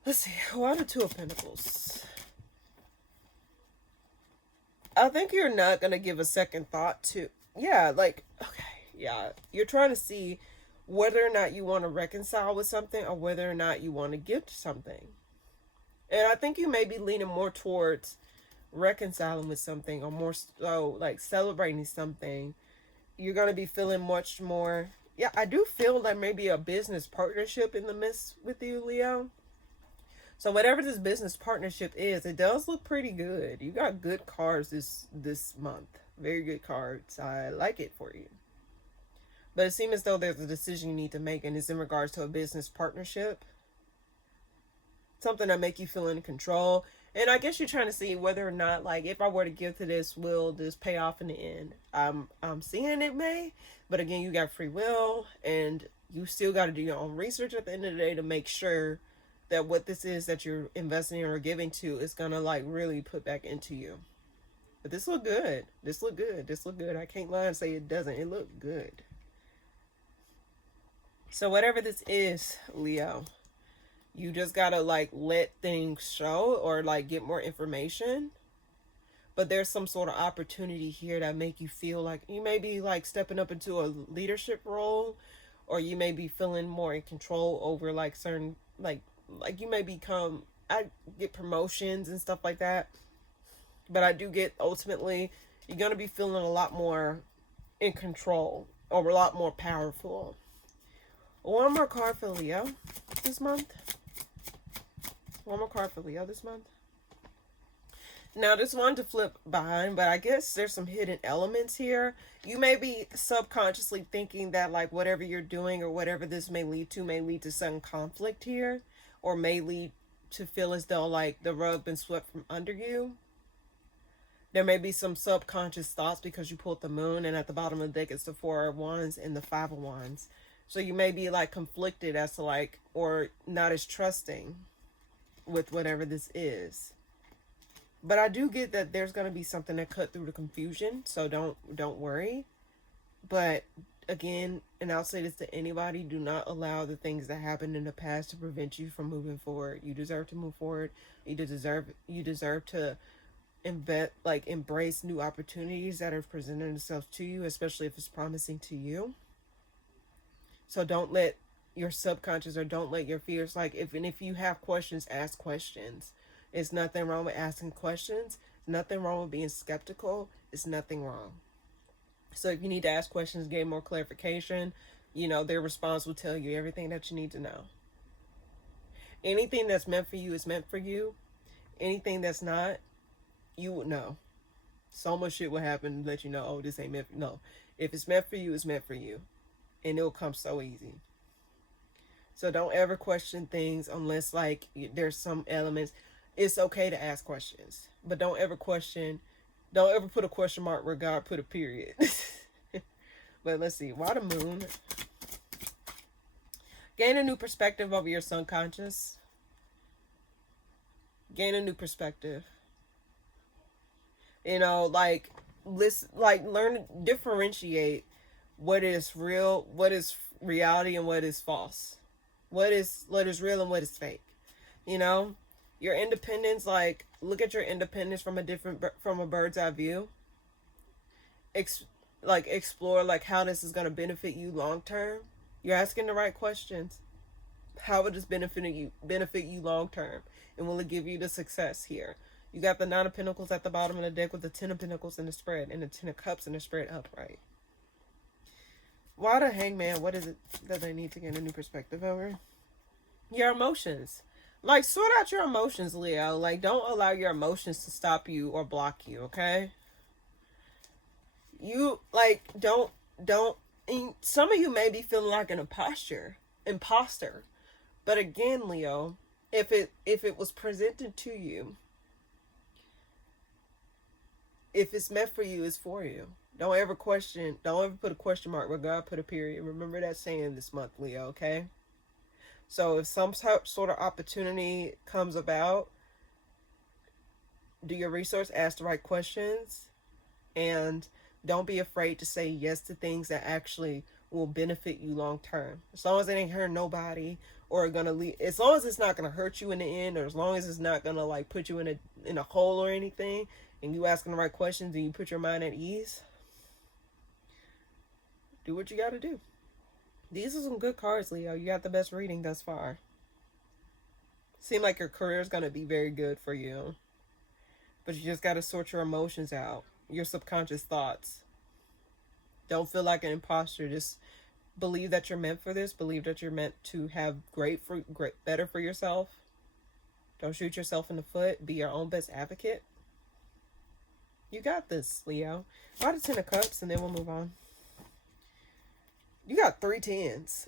Let's see. Why the 2 of Pentacles? I think you're not going to give a second thought to... Yeah, like... Okay, yeah. You're trying to see whether or not you want to reconcile with something or whether or not you want to gift something. And I think you may be leaning more towards reconciling with something, or more so like celebrating something. You're going to be feeling much more... Yeah, I do feel like maybe a business partnership in the midst with you, Leo. So whatever this business partnership is, it does look pretty good. You got good cards this month. Very good cards. I like it for you. But it seems as though there's a decision you need to make, and it's in regards to a business partnership. Something that make you feel in control. And I guess you're trying to see whether or not, like, if I were to give to this, will this pay off in the end? I'm seeing it may. But again, you got free will, and you still got to do your own research at the end of the day to make sure that what this is that you're investing in or giving to is gonna like really put back into you. But this look good. This look good. This look good. I can't lie and say it doesn't. It look good. So whatever this is, Leo, you just gotta like let things show or like get more information. But there's some sort of opportunity here that make you feel like you may be like stepping up into a leadership role, or you may be feeling more in control over like certain like you may become, I get promotions and stuff like that. But I do get ultimately you're gonna be feeling a lot more in control or a lot more powerful. One more card for Leo this month. One more card for Leo this month. Now, this one to flip behind, but I guess there's some hidden elements here. You may be subconsciously thinking that, like, whatever you're doing or whatever this may lead to some conflict here, or may lead to feel as though, like, the rug been swept from under you. There may be some subconscious thoughts because you pulled the moon, and at the bottom of the deck, it's the Four of Wands and the Five of Wands. So you may be, like, conflicted as to, like, or not as trusting with whatever this is. But I do get that there's going to be something that cut through the confusion, so don't worry. But again, and I'll say this to anybody, do not allow the things that happened in the past to prevent you from moving forward. You deserve to move forward. You deserve to embrace new opportunities that are presenting themselves to you, especially if it's promising to you. So don't let your subconscious or don't let your fears, like, if you have questions, ask questions. It's nothing wrong with asking questions. It's nothing wrong with being skeptical. It's nothing wrong. So if you need to ask questions, get more clarification, their response will tell you everything that you need to know. Anything that's meant for you is meant for you. Anything that's not, you would know. So much shit will happen to let you know, oh, this ain't meant for you. No. If it's meant for you, it's meant for you. And it'll come so easy. So don't ever question things unless, like, there's some elements. It's okay to ask questions, but don't ever put a question mark where God put a period. But let's see. Why the moon? Gain a new perspective over your subconscious. Gain a new perspective. Learn to differentiate what is real, what is reality, and what is false. What is real and what is fake. Your independence, like, look at your independence from a bird's eye view. Explore, like, how this is going to benefit you long term. You're asking the right questions. How will this benefit you long term? And will it give you the success here? You got the Nine of Pentacles at the bottom of the deck with the Ten of Pentacles in the spread and the Ten of Cups in the spread upright. Why the Hangman? What is it that they need to get a new perspective over? Your emotions. Like, sort out your emotions, Leo. Like, don't allow your emotions to stop you or block you, okay? You, like, don't, some of you may be feeling like an imposter. But again, Leo, if it was presented to you, if it's meant for you, it's for you. Don't ever put a question mark where God put a period. Remember that saying this month, Leo, okay? So if some sort of opportunity comes about, do your research, ask the right questions, and don't be afraid to say yes to things that actually will benefit you long term. As long as it ain't hurt nobody or as long as it's not gonna hurt you in the end, or as long as it's not gonna like put you in a hole or anything, and you asking the right questions and you put your mind at ease, do what you gotta do. These are some good cards, Leo. You got the best reading thus far. Seem like your career is going to be very good for you. But you just got to sort your emotions out. Your subconscious thoughts. Don't feel like an imposter. Just believe that you're meant for this. Believe that you're meant to have better for yourself. Don't shoot yourself in the foot. Be your own best advocate. You got this, Leo. Why the Ten of Cups, and then we'll move on. You got 3 tens.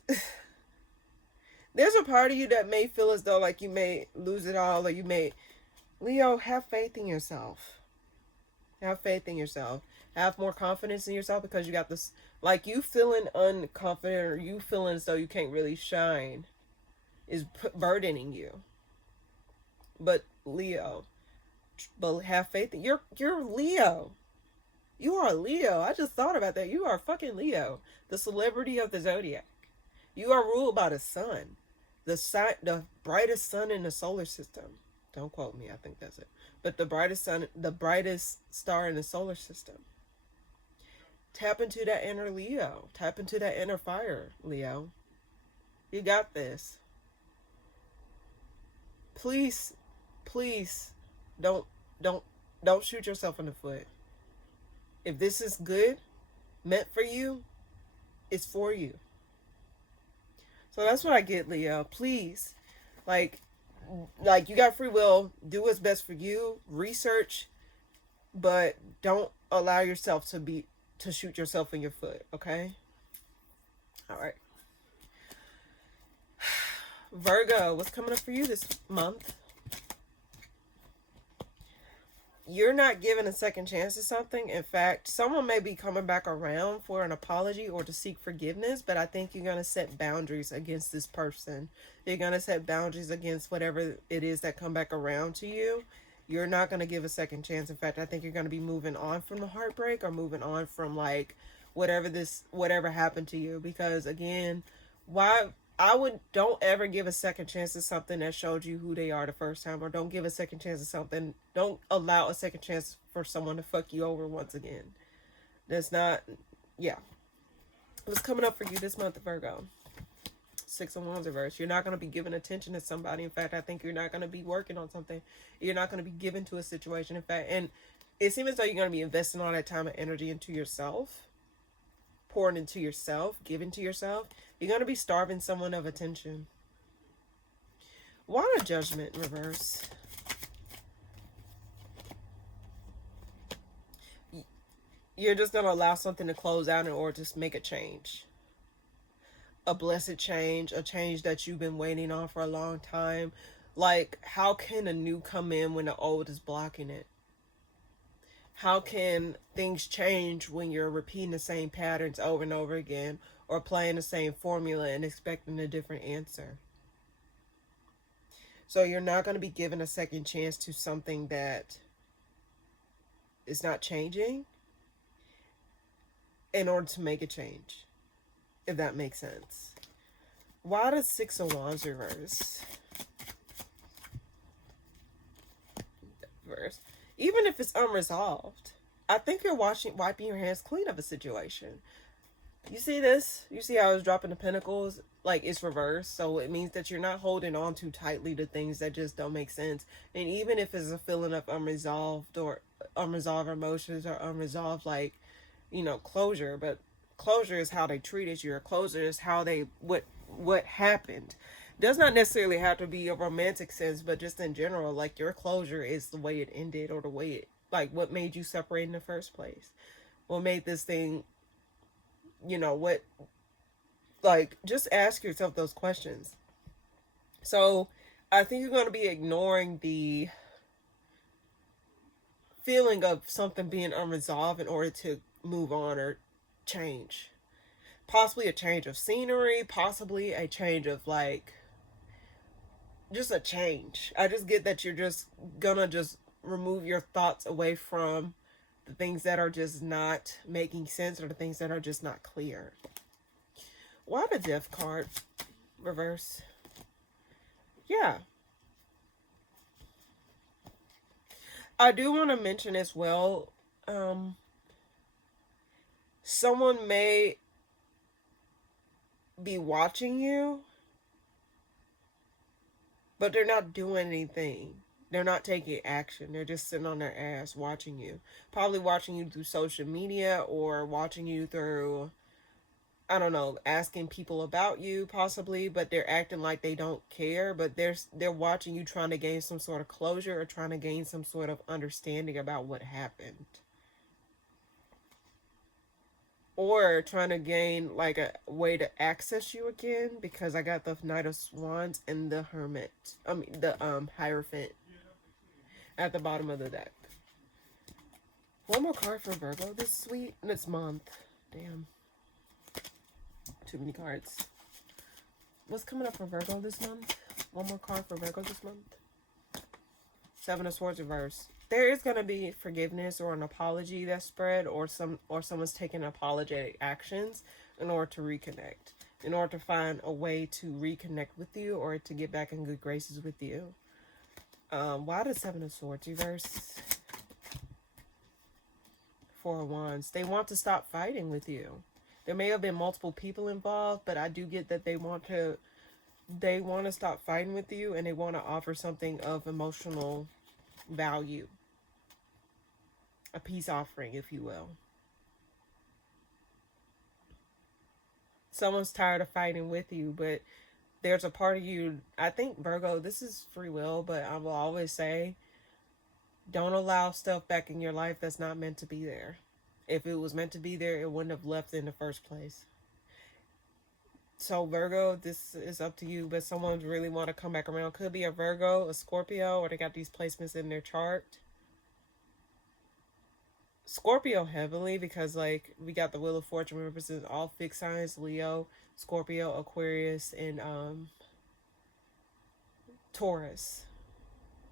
There's a part of you that may feel as though like you may lose it all, or you may... Leo, have faith in yourself. Have faith in yourself. Have more confidence in yourself, because you got this... Like, you feeling unconfident, or you feeling as though you can't really shine is burdening you. But Leo, have faith in... You're Leo. You are a Leo. I just thought about that. You are fucking Leo, the celebrity of the zodiac. You are ruled by the sun. The brightest sun in the solar system. Don't quote me, I think that's it. But the brightest sun, the brightest star in the solar system. Tap into that inner Leo. Tap into that inner fire, Leo. You got this. Please, please don't don't shoot yourself in the foot. If this is good, meant for you, it's for you. So that's what I get, Leo. Please, like you got free will. Do what's best for you. Research, but don't allow yourself to shoot yourself in your foot. Okay. All right. Virgo, what's coming up for you this month? You're not given a second chance to something. In fact, someone may be coming back around for an apology or to seek forgiveness, but I think you're going to set boundaries against this person. You're going to set boundaries against whatever it is that come back around to you. You're not going to give a second chance. In fact, I think you're going to be moving on from the heartbreak or moving on from like whatever happened to you. Because again, don't ever give a second chance to something that showed you who they are the first time, or don't give a second chance to something. Don't allow a second chance for someone to fuck you over once again. That's not, yeah. What's coming up for you this month, Virgo? Six of Wands reverse. You're not going to be giving attention to somebody. In fact, I think you're not going to be working on something. You're not going to be given to a situation. In fact, and it seems as though you're going to be investing all that time and energy into yourself, pouring into yourself, giving to yourself. You're going to be starving someone of attention. Why a Judgment in reverse? You're just going to allow something to close out in order to make a change. A blessed change, a change that you've been waiting on for a long time. Like, how can a new come in when the old is blocking it? How can things change when you're repeating the same patterns over and over again, or playing the same formula and expecting a different answer? So you're not going to be given a second chance to something that is not changing in order to make a change, if that makes sense. Why does Six of Wands reverse? Even if it's unresolved, I think you're wiping your hands clean of a situation. You see this? You see how it's dropping the pentacles? Like, it's reversed. So it means that you're not holding on too tightly to things that just don't make sense. And even if it's a feeling of unresolved or unresolved emotions or unresolved, like, closure. But closure is how they treated you. Or closure is how what happened. Does not necessarily have to be a romantic sense, but just in general, like, your closure is the way it ended, or the way it, like, what made you separate in the first place. What made this thing, just ask yourself those questions. So I think you're going to be ignoring the feeling of something being unresolved in order to move on or change. Possibly a change of scenery, possibly a change of, like, just a change. I just get that you're just gonna just remove your thoughts away from the things that are just not making sense, or the things that are just not clear. Why the Death card reverse? Yeah. I do want to mention as well, someone may be watching you, but they're not doing anything. They're not taking action. They're just sitting on their ass watching you. Probably watching you through social media, or watching you through, I don't know, asking people about you possibly, but they're acting like they don't care. But they're watching you, trying to gain some sort of closure, or trying to gain some sort of understanding about what happened. Or trying to gain, like, a way to access you again, because I got the Knight of Swords and the Hermit. The Hierophant at the bottom of the deck. One more card for Virgo this month. Damn. Too many cards. What's coming up for Virgo this month? One more card for Virgo this month. Seven of Swords reverse. There is going to be forgiveness or an apology that's spread, or someone's taking apologetic actions in order to reconnect. in order to find a way to reconnect with you or to get back in good graces with you. Why the Seven of Swords reverse? Four of Wands. They want to stop fighting with you. There may have been multiple people involved, but I do get that they want to stop fighting with you, and they want to offer something of emotional value. A peace offering, if you will. Someone's tired of fighting with you, but there's a part of you, I think, Virgo, this is free will, but I will always say, don't allow stuff back in your life that's not meant to be there. If it was meant to be there, it wouldn't have left in the first place. So Virgo, this is up to you, but someone really want to come back around. Could be a Virgo, a Scorpio, or they got these placements in their chart. Scorpio heavily, because like we got the Wheel of Fortune represents all fixed signs: Leo, Scorpio, Aquarius, and Taurus.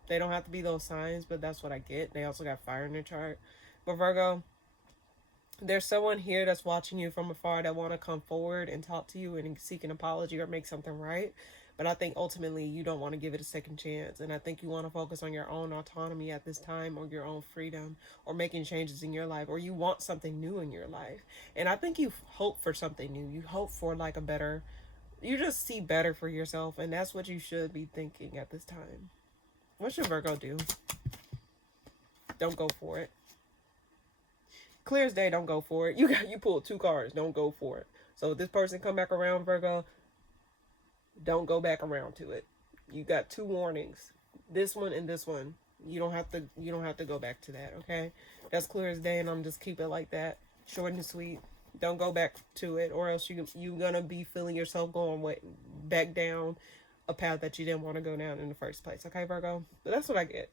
They don't have to be those signs, but that's what I get. They also got fire in their chart. But Virgo, there's someone here that's watching you from afar that want to come forward and talk to you and seek an apology or make something right. But I think ultimately you don't want to give it a second chance. And I think you want to focus on your own autonomy at this time, or your own freedom, or making changes in your life, or you want something new in your life. And I think you hope for something new. You hope for like a better, you just see better for yourself. And that's what you should be thinking at this time. What should Virgo do? Don't go for it. Clear as day, don't go for it. You pulled 2 cards. Don't go for it. So if this person come back around, Virgo, don't go back around to it. You got 2 warnings. This one and this one. You don't have to go back to that, okay? That's clear as day, and I'm just keep it like that. Short and sweet. Don't go back to it, or else you're gonna be feeling yourself going back down a path that you didn't want to go down in the first place. Okay, Virgo? But that's what I get.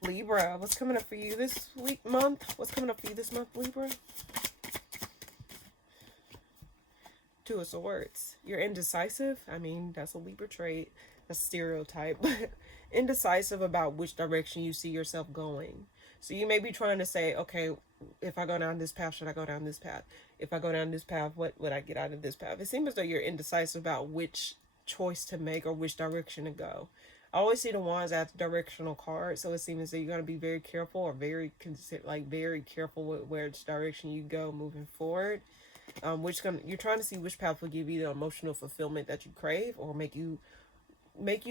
Libra, what's coming up for you this month? What's coming up for you this month, Libra? 2 of Swords. You're indecisive. I mean, that's a Libra trait. A stereotype. Indecisive about which direction you see yourself going. So you may be trying to say, okay, if I go down this path, should I go down this path? If I go down this path, what would I get out of this path? It seems as though you're indecisive about which choice to make or which direction to go. I always see the wands as directional cards, so it seems as though you're going to be very careful, or very careful with which direction you go moving forward. You're trying to see which path will give you the emotional fulfillment that you crave, or make you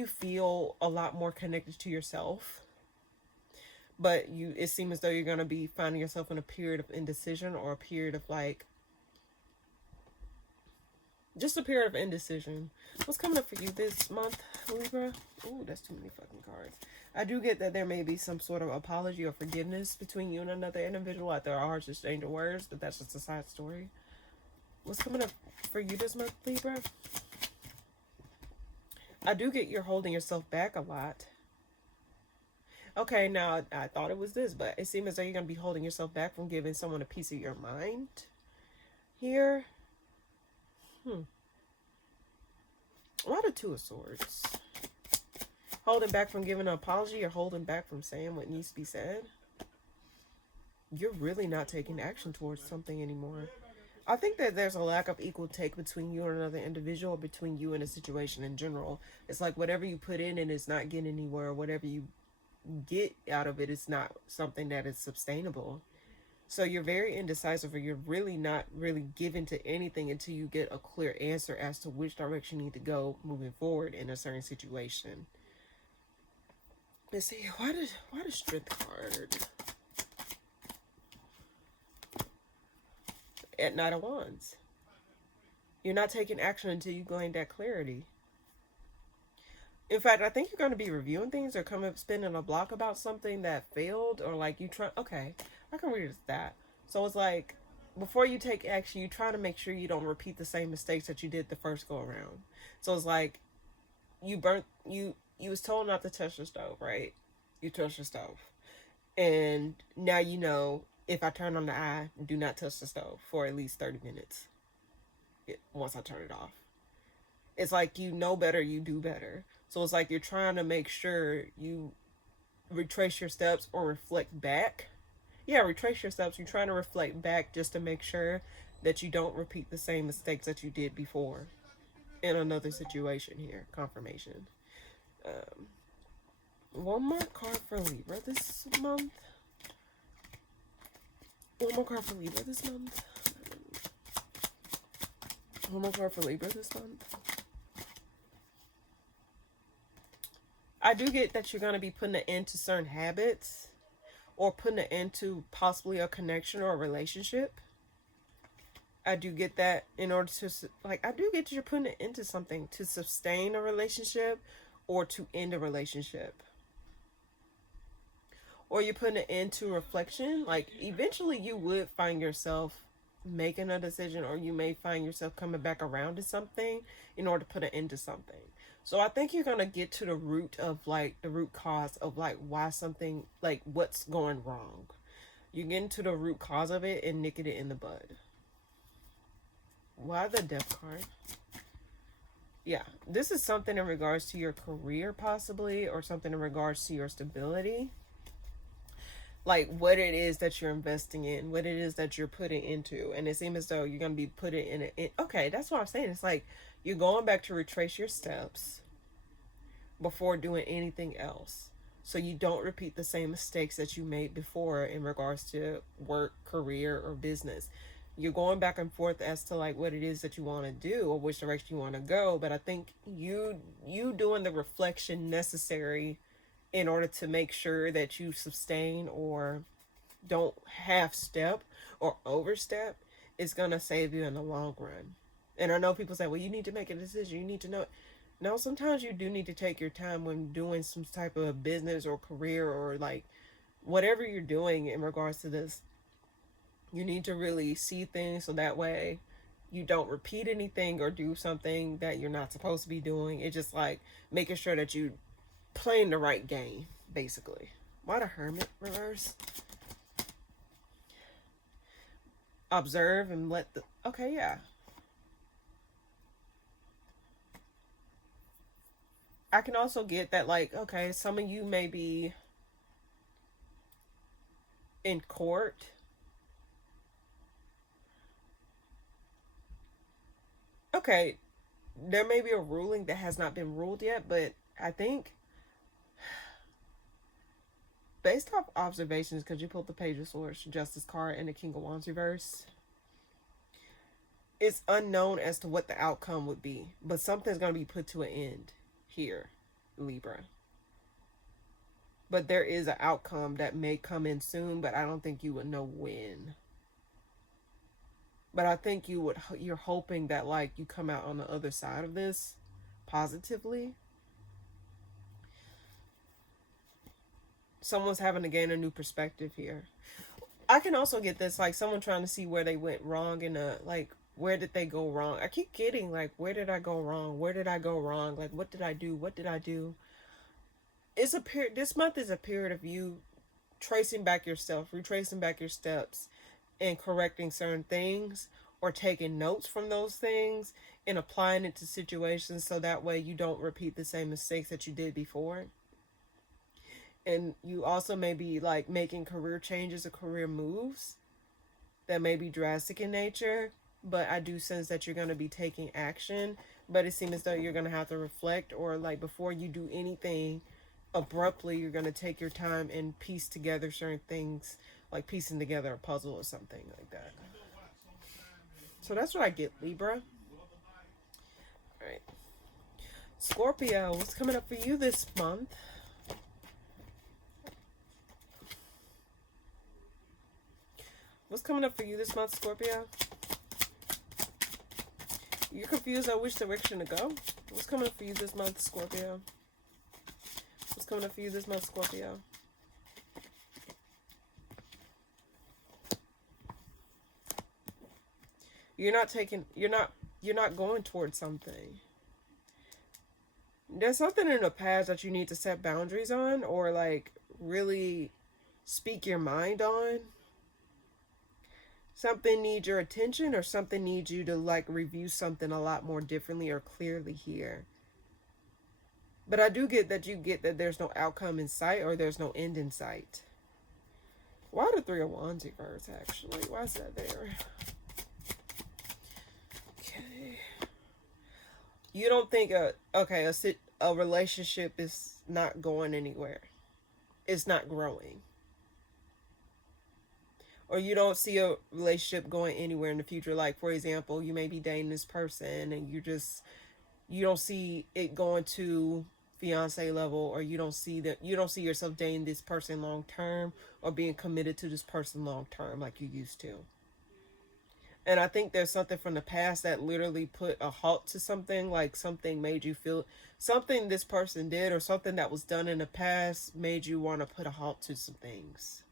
feel a lot more connected to yourself. But it seems as though you're going to be finding yourself in a period of indecision, or a period of just a period of indecision. What's coming up for you this month, Libra? Ooh, that's too many fucking cards. I do get that there may be some sort of apology or forgiveness between you and another individual after a harsh exchange of words, but that's just a side story. What's coming up for you this month, Libra? I do get you're holding yourself back a lot. Okay, now I thought it was this, but it seems as though you're going to be holding yourself back from giving someone a piece of your mind here. Why the 2 of Swords? Holding back from giving an apology, or holding back from saying what needs to be said? You're really not taking action towards something anymore. I think that there's a lack of equal take between you and another individual, or between you and a situation in general. It's like whatever you put in and it's not getting anywhere, whatever you get out of it is not something that is sustainable. So you're very indecisive, or you're really not really given to anything until you get a clear answer as to which direction you need to go moving forward in a certain situation. Let's see, why the Strength card? At Knight of Wands. You're not taking action until you gain that clarity. In fact, I think you're going to be reviewing things, or come up spinning a block about something that failed, or like you try. Okay, I can read it as that. So it's like, before you take action, you try to make sure you don't repeat the same mistakes that you did the first go around. So it's like, you was told not to touch the stove, right? You touched the stove, and now you know, if I turn on the eye, do not touch the stove for at least 30 minutes. Once I turn it off, it's like, you know better, you do better. So it's like you're trying to make sure you retrace your steps or reflect back. Yeah, retrace your steps. You're trying to reflect back just to make sure that you don't repeat the same mistakes that you did before in another situation here. Confirmation. One more card for Libra this month. One more card for Libra this month. One more card for Libra this month. I do get that you're going to be putting an end to certain habits, or putting an end to possibly a connection or a relationship. I do get that in order to, like, I do get that you're putting an end to something to sustain a relationship or to end a relationship. Or you're putting an end to reflection. Like, eventually you would find yourself making a decision, or you may find yourself coming back around to something in order to put an end to something. So I think you're going to get to the root of, like, the root cause of, like, why something, like, what's going wrong. You get into the root cause of it and nick it in the bud. Why the Death card? Yeah, this is something in regards to your career, possibly, or something in regards to your stability. Like, what it is that you're investing in, what it is that you're putting into. And it seems as though you're going to be putting in it. Okay, that's what I'm saying. It's like you're going back to retrace your steps before doing anything else, so you don't repeat the same mistakes that you made before in regards to work, career, or business. You're going back and forth as to, like, what it is that you want to do or which direction you want to go. But I think you doing the reflection necessary in order to make sure that you sustain or don't half step or overstep is going to save you in the long run. And I know people say, well, you need to make a decision. You need to know. No, sometimes you do need to take your time when doing some type of business or career, or like whatever you're doing in regards to this. You need to really see things so that way you don't repeat anything or do something that you're not supposed to be doing. It's just like making sure that you playing the right game, basically. Why the Hermit reverse? Observe and let the... Okay, yeah. I can also get that, like, okay, some of you may be in court. Okay, there may be a ruling that has not been ruled yet, but I think based off observations, because you pulled the Page of Swords, Justice card, and the King of Wands reverse, it's unknown as to what the outcome would be, but something's going to be put to an end here, Libra. But there is an outcome that may come in soon, but I don't think you would know when. But I think you're hoping that, like, you come out on the other side of this positively. Someone's having to gain a new perspective here. I can also get this, like, someone trying to see where they went wrong in a, like, where did they go wrong? I keep getting, like, where did I go wrong? Where did I go wrong? Like, what did I do? What did I do? It's a period, this month is a period of you tracing back yourself, retracing back your steps, and correcting certain things, or taking notes from those things and applying it to situations so that way you don't repeat the same mistakes that you did before. And you also may be, like, making career changes or career moves that may be drastic in nature, but I do sense that you're going to be taking action. But it seems as though you're going to have to reflect, or, like, before you do anything abruptly, you're going to take your time and piece together certain things, like piecing together a puzzle or something like that. So that's what I get, Libra. Alright. Scorpio, what's coming up for you this month? What's coming up for you this month, Scorpio? You're confused on which direction to go? What's coming up for you this month, Scorpio? What's coming up for you this month, Scorpio? You're not going towards something. There's something in the past that you need to set boundaries on, or, like, really speak your mind on. Something needs your attention, or something needs you to, like, review something a lot more differently or clearly here. But I do get that there's no outcome in sight, or there's no end in sight. Why the Three of Wands reverse, actually? Why is that there? You don't think a relationship is not going anywhere. It's not growing. Or you don't see a relationship going anywhere in the future. Like, for example, you may be dating this person and you don't see it going to fiance level, or you don't see yourself dating this person long term, or being committed to this person long term like you used to. And I think there's something from the past that literally put a halt to something, like something made you feel, something this person did or something that was done in the past made you want to put a halt to some things.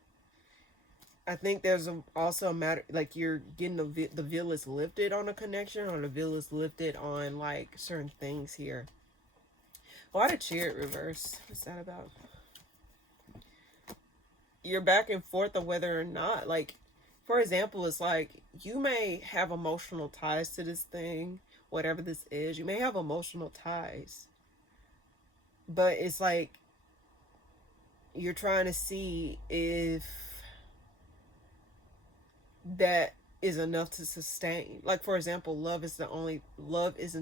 I think there's also a matter, like you're getting the veil is lifted on a connection, or the veil is lifted on like certain things here. Why the Chariot reverse? What's that about? You're back and forth of whether or not, like, for example, it's like you may have emotional ties to this thing, whatever this is. You may have emotional ties, but it's like you're trying to see if that is enough to sustain. Like, for example, love isn't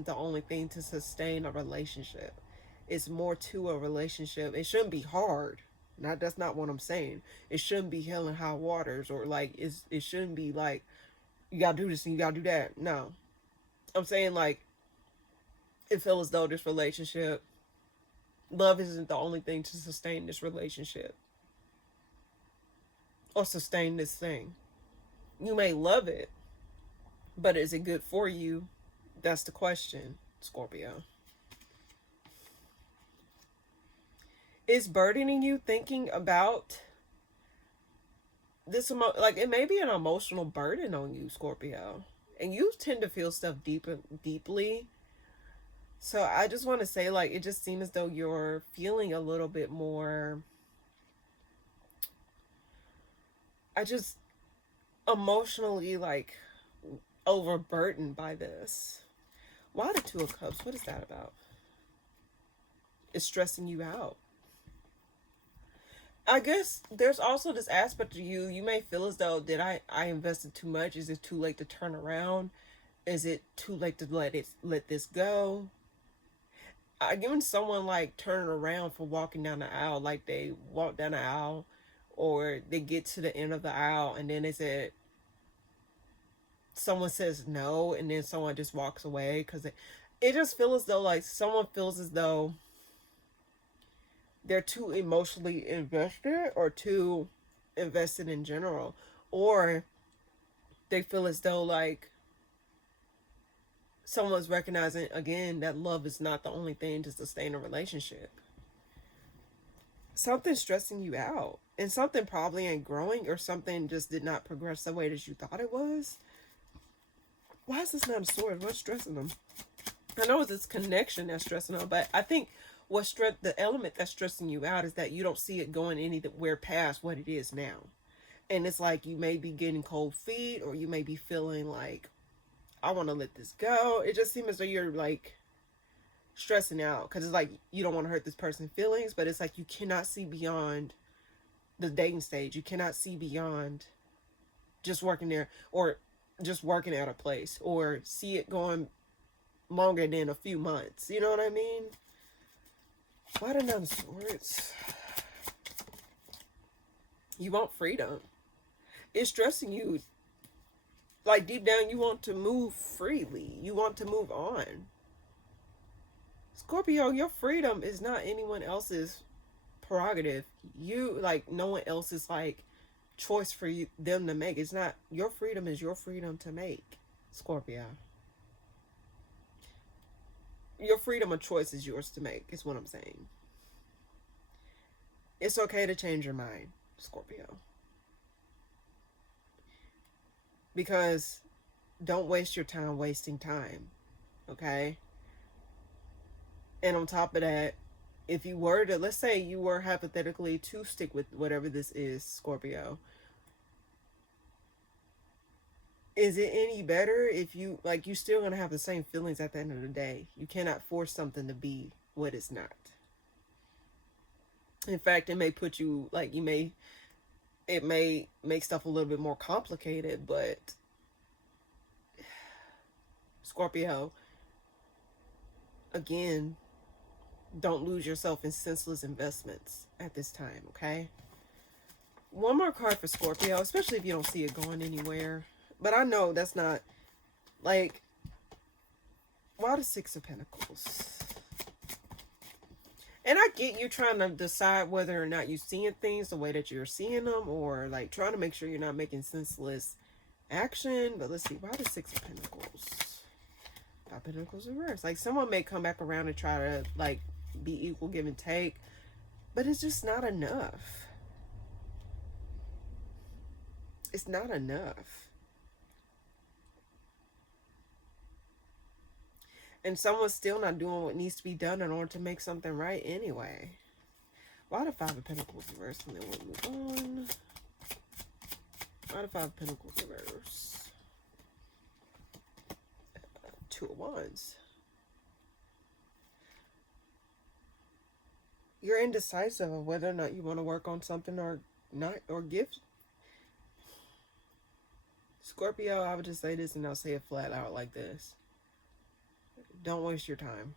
the only thing to sustain a relationship. It's more to a relationship. It shouldn't be hard. That's not what I'm saying. It shouldn't be hell and high waters, or like it shouldn't be like you gotta do this and you gotta do that. No. I'm saying like it feels as though this relationship, love isn't the only thing to sustain this relationship. Or sustain this thing. You may love it, but is it good for you? That's the question, Scorpio. Is burdening you thinking about this like it may be an emotional burden on you, Scorpio, and you tend to feel stuff deeply. So I just want to say, like, it just seems as though you're feeling a little bit more, I just emotionally like overburdened by this. Why the Two of Cups? What is that about? It's stressing you out. I guess there's also this aspect of you. You may feel as though, did I invested too much? Is it too late to turn around? Is it too late to let this go? I given someone like turning around for walking down the aisle, like they walk down the aisle, or they get to the end of the aisle and then they said, someone says no, and then someone just walks away because it just feels as though like someone feels as though they're too emotionally invested or too invested in general, or they feel as though like someone's recognizing again that love is not the only thing to sustain a relationship. Something's stressing you out, and something probably ain't growing, or something just did not progress the way that you thought it was. Why is this not a sword? What's stressing them? I know it's this connection that's stressing them, but I think the element that's stressing you out is that you don't see it going anywhere past what it is now. And it's like you may be getting cold feet, or you may be feeling like, I want to let this go. It just seems as though you're like stressing out because it's like you don't want to hurt this person's feelings, but it's like you cannot see beyond the dating stage. You cannot see beyond just working there, or just working at a place, or see it going longer than a few months. You know what I mean? Why the Nine of Swords? You want freedom. It's stressing you. Like deep down, you want to move freely. You want to move on. Scorpio, your freedom is not anyone else's prerogative. You, like, no one else's, like, choice for them to make. It's not, your freedom is your freedom to make, Scorpio. Your freedom of choice is yours to make, is what I'm saying. It's okay to change your mind, Scorpio. Because don't waste your time wasting time, okay? And on top of that, if you were to, let's say you were hypothetically to stick with whatever this is, Scorpio, is it any better if you, like, you're still going to have the same feelings at the end of the day. You cannot force something to be what it's not. In fact, it may put you, like, it may make stuff a little bit more complicated, but Scorpio, again, don't lose yourself in senseless investments at this time, okay? One more card for Scorpio, especially if you don't see it going anywhere. But I know that's not, like, why the Six of Pentacles? And I get you trying to decide whether or not you're seeing things the way that you're seeing them, or like trying to make sure you're not making senseless action. But let's see, why the Six of Pentacles? Five Pentacles reverse. Like, someone may come back around and try to like be equal give and take, but it's just not enough. It's not enough. And someone's still not doing what needs to be done in order to make something right anyway. Why the Five of Pentacles reverse? And then we'll move on. Why the Five of Pentacles reverse? Two of Wands. You're indecisive of whether or not you want to work on something or not, or give. Scorpio, I would just say this and I'll say it flat out like this. Don't waste your time.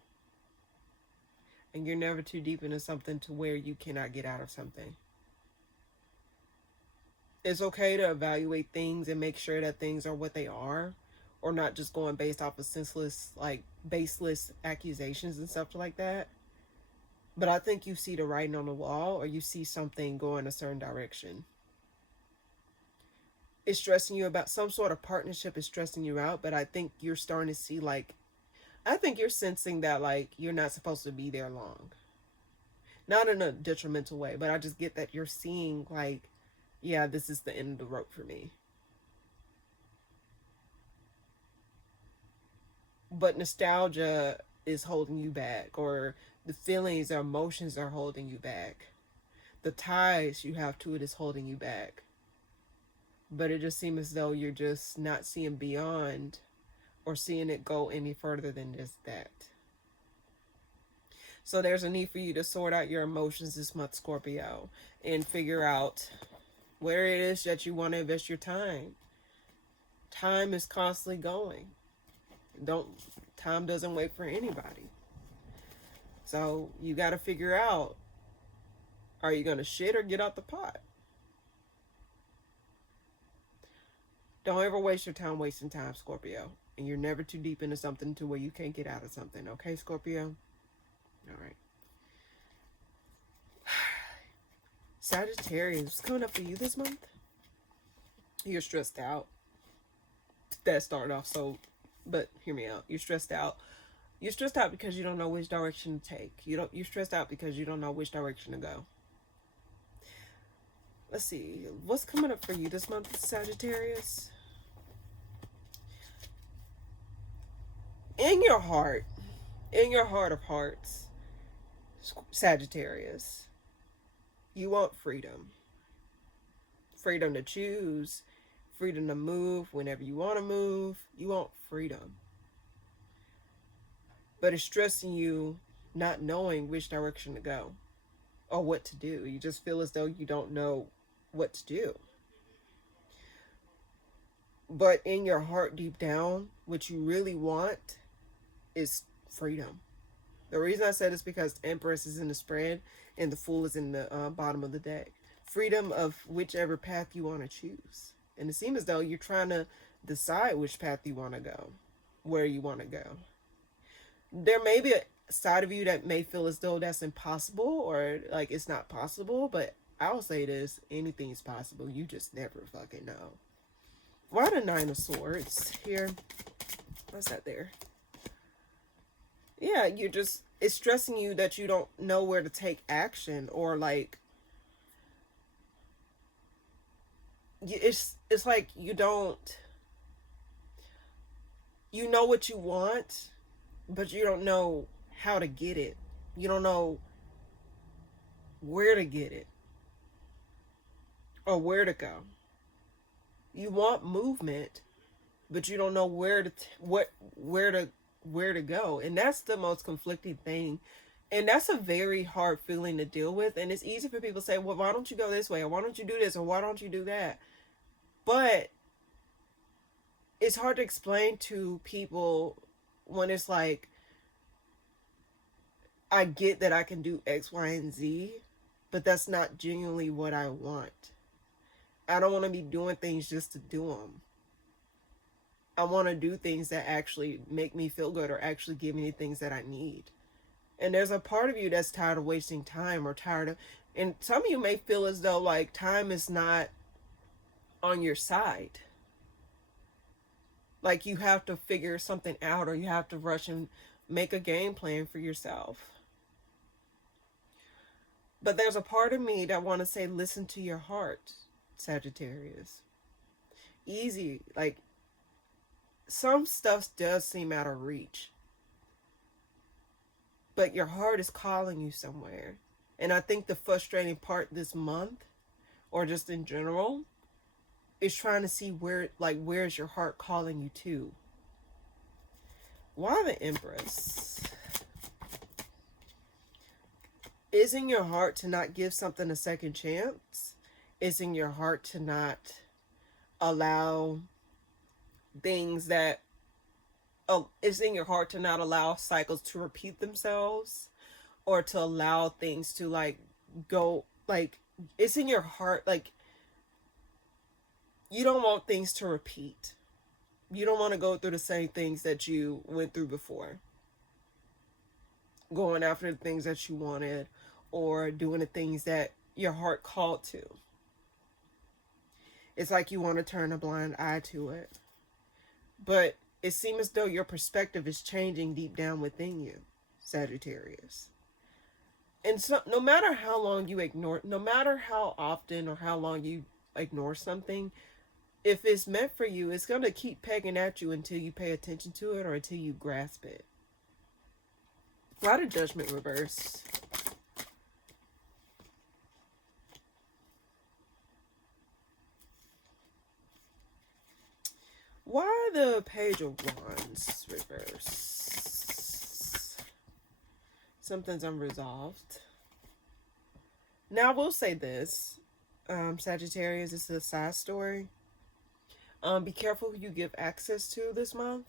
And you're never too deep into something to where you cannot get out of something. It's okay to evaluate things and make sure that things are what they are, or not just going based off of senseless, like, baseless accusations and stuff like that. But I think you see the writing on the wall, or you see something going a certain direction. It's stressing you about some sort of partnership, is stressing you out, but I think you're starting to see, like, I think you're sensing that, like, you're not supposed to be there long. Not in a detrimental way, but I just get that you're seeing, like, yeah, this is the end of the rope for me. But nostalgia is holding you back, or the feelings or emotions are holding you back. The ties you have to it is holding you back. But it just seems as though you're just not seeing beyond, or seeing it go any further than just that. So there's a need for you to sort out your emotions this month, Scorpio, and figure out where it is that you want to invest your time. Time is constantly going. Time doesn't wait for anybody. So you got to figure out, are you going to shit or get out the pot? Don't ever waste your time wasting time, Scorpio. And you're never too deep into something to where you can't get out of something. Okay, Scorpio? All right. Sagittarius, what's coming up for you this month? You're stressed out. That started off so, but hear me out. You're stressed out. You're stressed out because you don't know which direction to take. You're stressed out because you don't know which direction to go. Let's see. What's coming up for you this month, Sagittarius? In your heart of hearts, Sagittarius, you want freedom. Freedom to choose, freedom to move whenever you want to move. You want freedom. But it's stressing you not knowing which direction to go or what to do. You just feel as though you don't know what to do. But in your heart, deep down, what you really want is freedom. The reason I said this because the Empress is in the spread and the Fool is in the bottom of the deck. Freedom of whichever path you want to choose. And it seems as though you're trying to decide which path you want to go, where you want to go. There may be a side of you that may feel as though that's impossible, or like it's not possible, but I'll say this, anything's possible. You just never fucking know. Why the Nine of Swords here? What's that there? Yeah, it's stressing you that you don't know where to take action, or like, it's like you know what you want, but you don't know how to get it. You don't know where to get it or where to go. You want movement, but you don't know where to go. And that's the most conflicting thing. And that's a very hard feeling to deal with. And it's easy for people to say, well, why don't you go this way? Or why don't you do this? Or why don't you do that? But it's hard to explain to people when it's like, I get that I can do X, Y, and Z, but that's not genuinely what I want. I don't want to be doing things just to do them. I want to do things that actually make me feel good or actually give me the things that I need. And there's a part of you that's tired of wasting time or tired of, and some of you may feel as though like time is not on your side. Like you have to figure something out or you have to rush and make a game plan for yourself. But there's a part of me that want to say, listen to your heart, Sagittarius. Easy. Like, some stuff does seem out of reach. But your heart is calling you somewhere. And I think the frustrating part this month, or just in general, is trying to see where's your heart calling you to. Why the Empress? Is in your heart to not give something a second chance? Is in your heart to not allow things that... is in your heart to not allow cycles to repeat themselves? Or to allow things to like go... like, it's in your heart, like, you don't want things to repeat. You don't want to go through the same things that you went through before. Going after the things that you wanted, or doing the things that your heart called to. It's like you want to turn a blind eye to it. But it seems as though your perspective is changing deep down within you, Sagittarius. And so, no matter how long you ignore, no matter how often or how long you ignore something, if it's meant for you, it's going to keep pegging at you until you pay attention to it or until you grasp it. Why the Judgment reverse? Why the Page of Wands reverse? Something's unresolved. Now, I will say this. Sagittarius, this is a side story. Be careful who you give access to this month.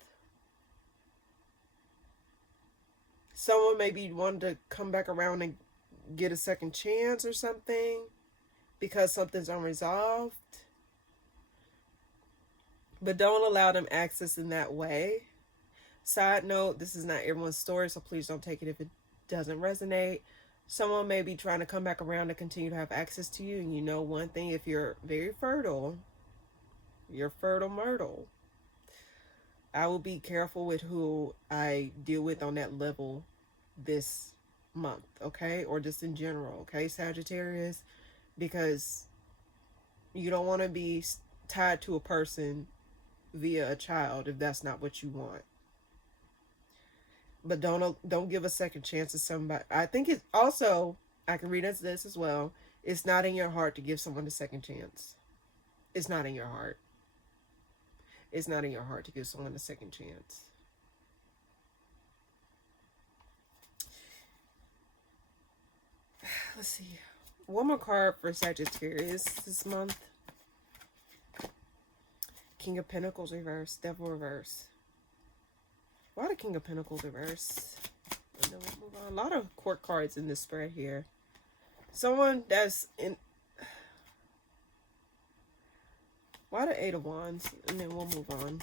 Someone maybe wanted to come back around and get a second chance or something because something's unresolved. But don't allow them access in that way. Side note, this is not everyone's story, so please don't take it if it doesn't resonate. Someone may be trying to come back around to continue to have access to you. And you know one thing, if you're very fertile, you're fertile myrtle. I will be careful with who I deal with on that level this month, okay? Or just in general, okay, Sagittarius? Because you don't want to be tied to a person via a child if that's not what you want. But don't give a second chance to somebody. I think it's also, I can read into this as well, it's not in your heart to give someone a second chance. It's not in your heart. It's not in your heart to give someone a second chance. Let's see. One more card for Sagittarius this month. King of Pentacles reverse. Devil reverse. Why the King of Pentacles reverse? And then we'll move on. A lot of court cards in this spread here. Someone that's in... Why the Eight of Wands? And then we'll move on.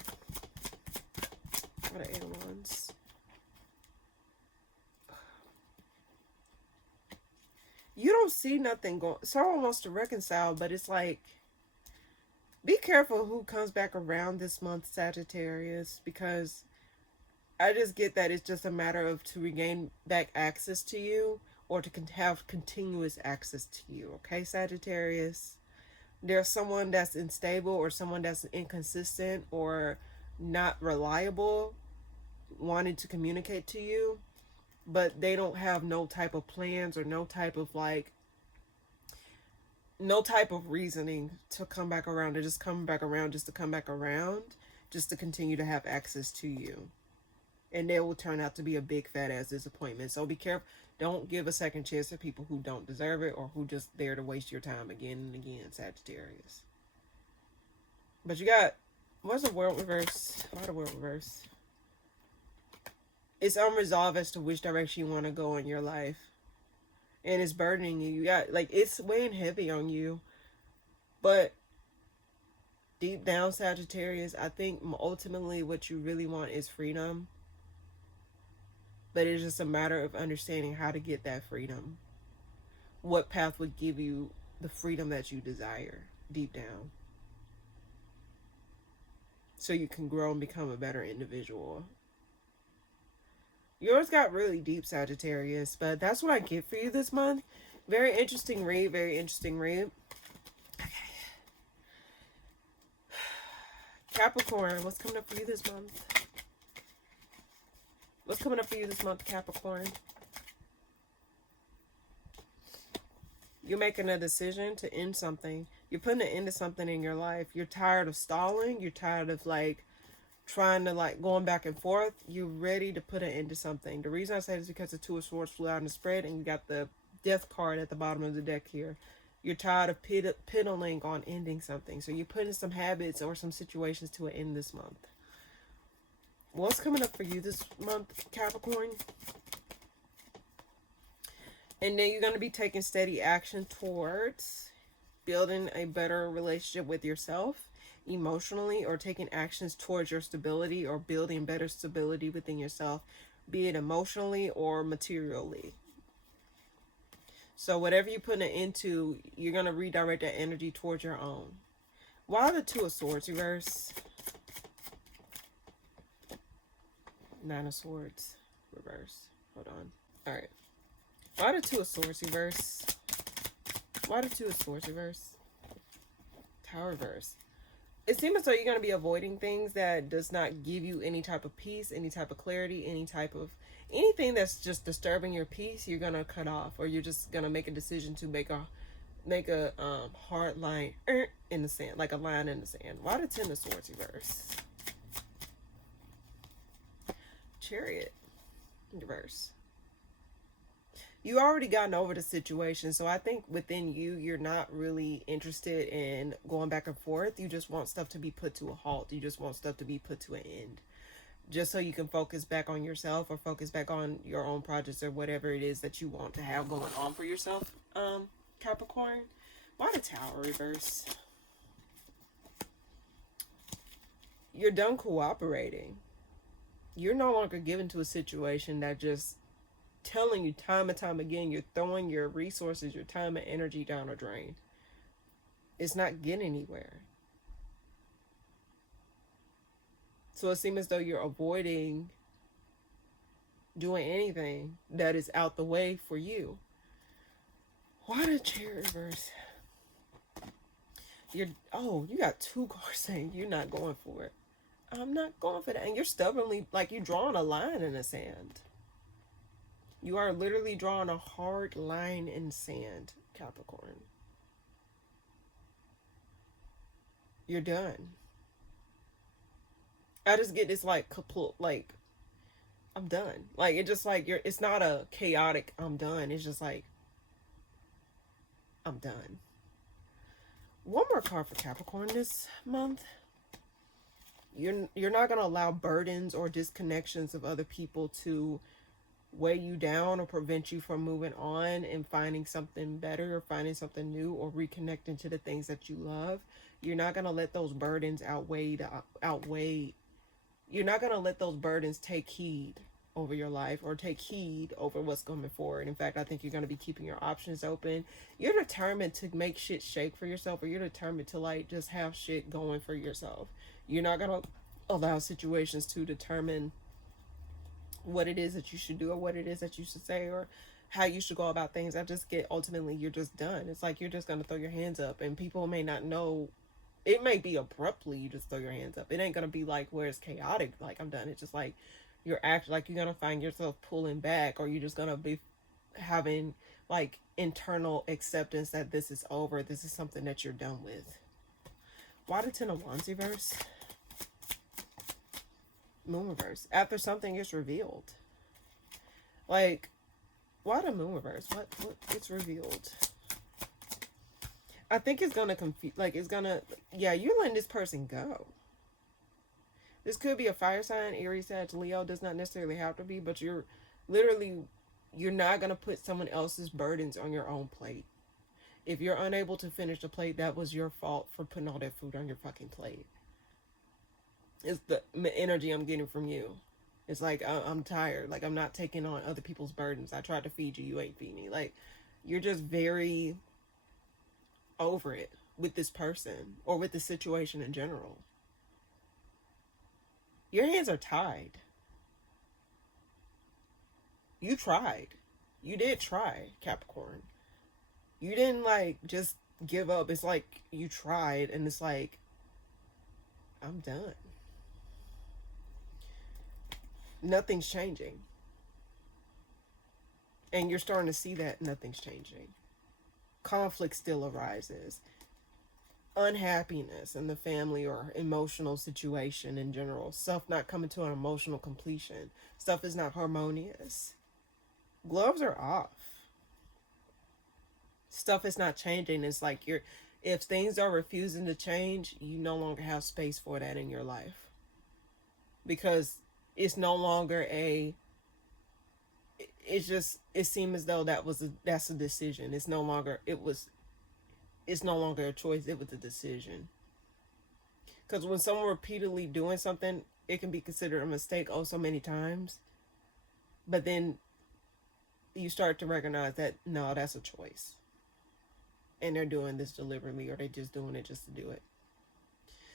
Why the Eight of Wands? You don't see nothing going... Someone wants to reconcile, but it's like... Be careful who comes back around this month, Sagittarius, because I just get that it's just a matter of to regain back access to you or to have continuous access to you, okay, Sagittarius? There's someone that's unstable or someone that's inconsistent or not reliable wanting to communicate to you, but they don't have no type of plans or no type of reasoning to come back around. They're just coming back around just to come back around, just to continue to have access to you. And they will turn out to be a big fat ass disappointment. So be careful. Don't give a second chance to people who don't deserve it or who just there to waste your time again and again, Sagittarius. But you got, what's the World reverse? Why the World reverse? It's unresolved as to which direction you want to go in your life. And it's burdening you. You got, like, it's weighing heavy on you. But deep down, Sagittarius, I think ultimately what you really want is freedom. But it's just a matter of understanding how to get that freedom. What path would give you the freedom that you desire deep down, so you can grow and become a better individual. Yours got really deep, Sagittarius, but that's what I get for you this month. Very interesting read, very interesting read. Okay. Capricorn, what's coming up for you this month? What's coming up for you this month, Capricorn? You're making a decision to end something. You're putting an end to something in your life. You're tired of stalling. You're tired of, like, trying to, like, going back and forth. You're ready to put an end to something. The reason I say this is because the Two of Swords flew out in the spread, and you got the Death card at the bottom of the deck here. You're tired of piddling on ending something. So you're putting some habits or some situations to an end this month. What's coming up for you this month, Capricorn? And then you're going to be taking steady action towards building a better relationship with yourself emotionally, or taking actions towards your stability or building better stability within yourself, be it emotionally or materially. So whatever you're putting it into, you're going to redirect that energy towards your own. Why the Two of Swords reverse? Nine of Swords reverse. Hold on. All right. Why the Two of Swords reverse? Why the Two of Swords reverse? Tower reverse. It seems as though you're going to be avoiding things that does not give you any type of peace, any type of clarity, anything that's just disturbing your peace. You're going to cut off, or you're just going to make a decision to make a hard line in the sand, like a line in the sand. Why the Ten of Swords reverse? Chariot reverse. You already gotten over the situation, so I think within you, you're not really interested in going back and forth. You just want stuff to be put to a halt. You just want stuff to be put to an end, just so you can focus back on yourself, or focus back on your own projects, or whatever it is that you want to have going on for yourself, Capricorn. Why the Tower reverse? You're done cooperating. You're no longer given to a situation that just telling you time and time again you're throwing your resources, your time and energy down a drain. It's not getting anywhere. So it seems as though you're avoiding doing anything that is out the way for you. Why the Chariot reverse? You got two cards saying you're not going for it. I'm not going for that. And you're stubbornly, like, you're drawing a line in the sand. You are literally drawing a hard line in sand, Capricorn. You're done. I just get this, like, I'm done. Like, it's just like, it's not a chaotic, I'm done. It's just like, I'm done. One more card for Capricorn this month. You're not going to allow burdens or disconnections of other people to weigh you down or prevent you from moving on and finding something better, or finding something new, or reconnecting to the things that you love. You're not going to let those burdens you're not going to let those burdens take heed over your life, or take heed over what's coming forward. In fact, I think you're going to be keeping your options open. You're determined to make shit shake for yourself, or you're determined to, like, just have shit going for yourself. You're not going to allow situations to determine what it is that you should do, or what it is that you should say, or how you should go about things. I just get, ultimately, you're just done. It's like you're just going to throw your hands up, and people may not know. It may be abruptly you just throw your hands up. It ain't going to be like where it's chaotic, like, I'm done. It's just like you're actually, like, you're going to find yourself pulling back, or you're just going to be having, like, internal acceptance that this is over. This is something that you're done with. Why the Ten of Wands reverse? Moon reverse. After something is revealed. Like, why the Moon reverse? What gets revealed? I think it's gonna confuse, like, it's gonna, yeah, you're letting this person go. This could be a fire sign, Aries, Sag, Leo. Does not necessarily have to be, but you're not going to put someone else's burdens on your own plate. If you're unable to finish the plate, that was your fault for putting all that food on your fucking plate. It's the energy I'm getting from you. It's like, I'm tired. Like, I'm not taking on other people's burdens. I tried to feed you. You ain't feed me. Like, you're just very over it with this person or with the situation in general. Your hands are tied. You tried. You did try, Capricorn. You didn't, like, just give up. It's like you tried, and it's like, I'm done. Nothing's changing. And you're starting to see that nothing's changing. Conflict still arises. Unhappiness in the family or emotional situation in general. Stuff not coming to an emotional completion. Stuff is not harmonious. Gloves are off. Stuff is not changing. It's like if things are refusing to change, you no longer have space for that in your life. Because it's no longer it seemed as though that's a decision. It's no longer a choice, it was a decision. Because when someone repeatedly doing something, it can be considered a mistake so many times. But then you start to recognize that, no, that's a choice. And they're doing this deliberately, or they're just doing it just to do it.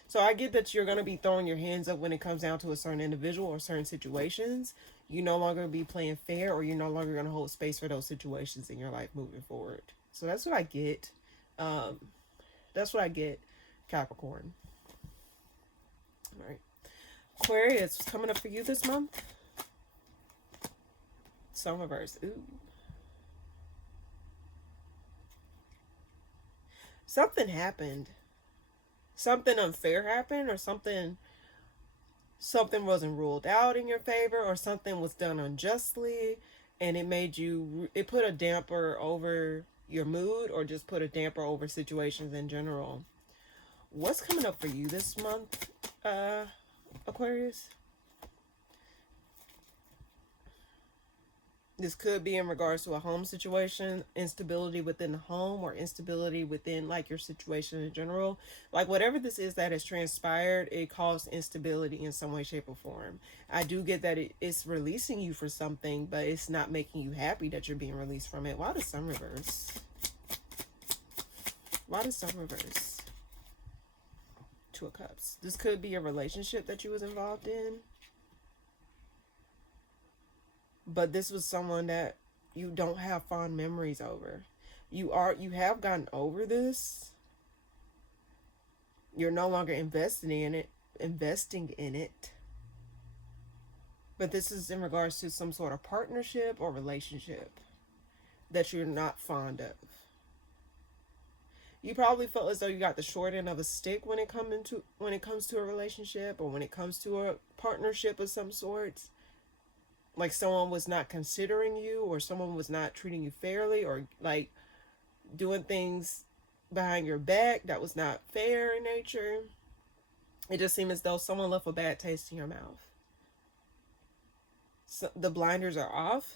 So I get that you're going to be throwing your hands up when it comes down to a certain individual or certain situations. You no longer be playing fair, or you're no longer going to hold space for those situations in your life moving forward. So that's what I get. That's what I get, Capricorn. All right. Aquarius, what's coming up for you this month? Sun reverse. Ooh. Something happened. Something unfair happened, or something wasn't ruled out in your favor, or something was done unjustly, and it put a damper over your mood, or just put a damper over situations in general. What's coming up for you this month, Aquarius? This could be in regards to a home situation, instability within the home, or instability within, like, your situation in general. Like, whatever this is that has transpired, it caused instability in some way, shape, or form. I do get that it's releasing you for something, but it's not making you happy that you're being released from it. Why does Sun reverse? Why does Sun reverse? Two of Cups. This could be a relationship that you was involved in. But this was someone that you don't have fond memories over. You have gotten over this. You're no longer investing in it. But this is in regards to some sort of partnership or relationship that you're not fond of. You probably felt as though you got the short end of a stick when it comes to a relationship, or when it comes to a partnership of some sorts. Like, someone was not considering you, or someone was not treating you fairly, or like doing things behind your back that was not fair in nature. It just seemed as though someone left a bad taste in your mouth. So the blinders are off.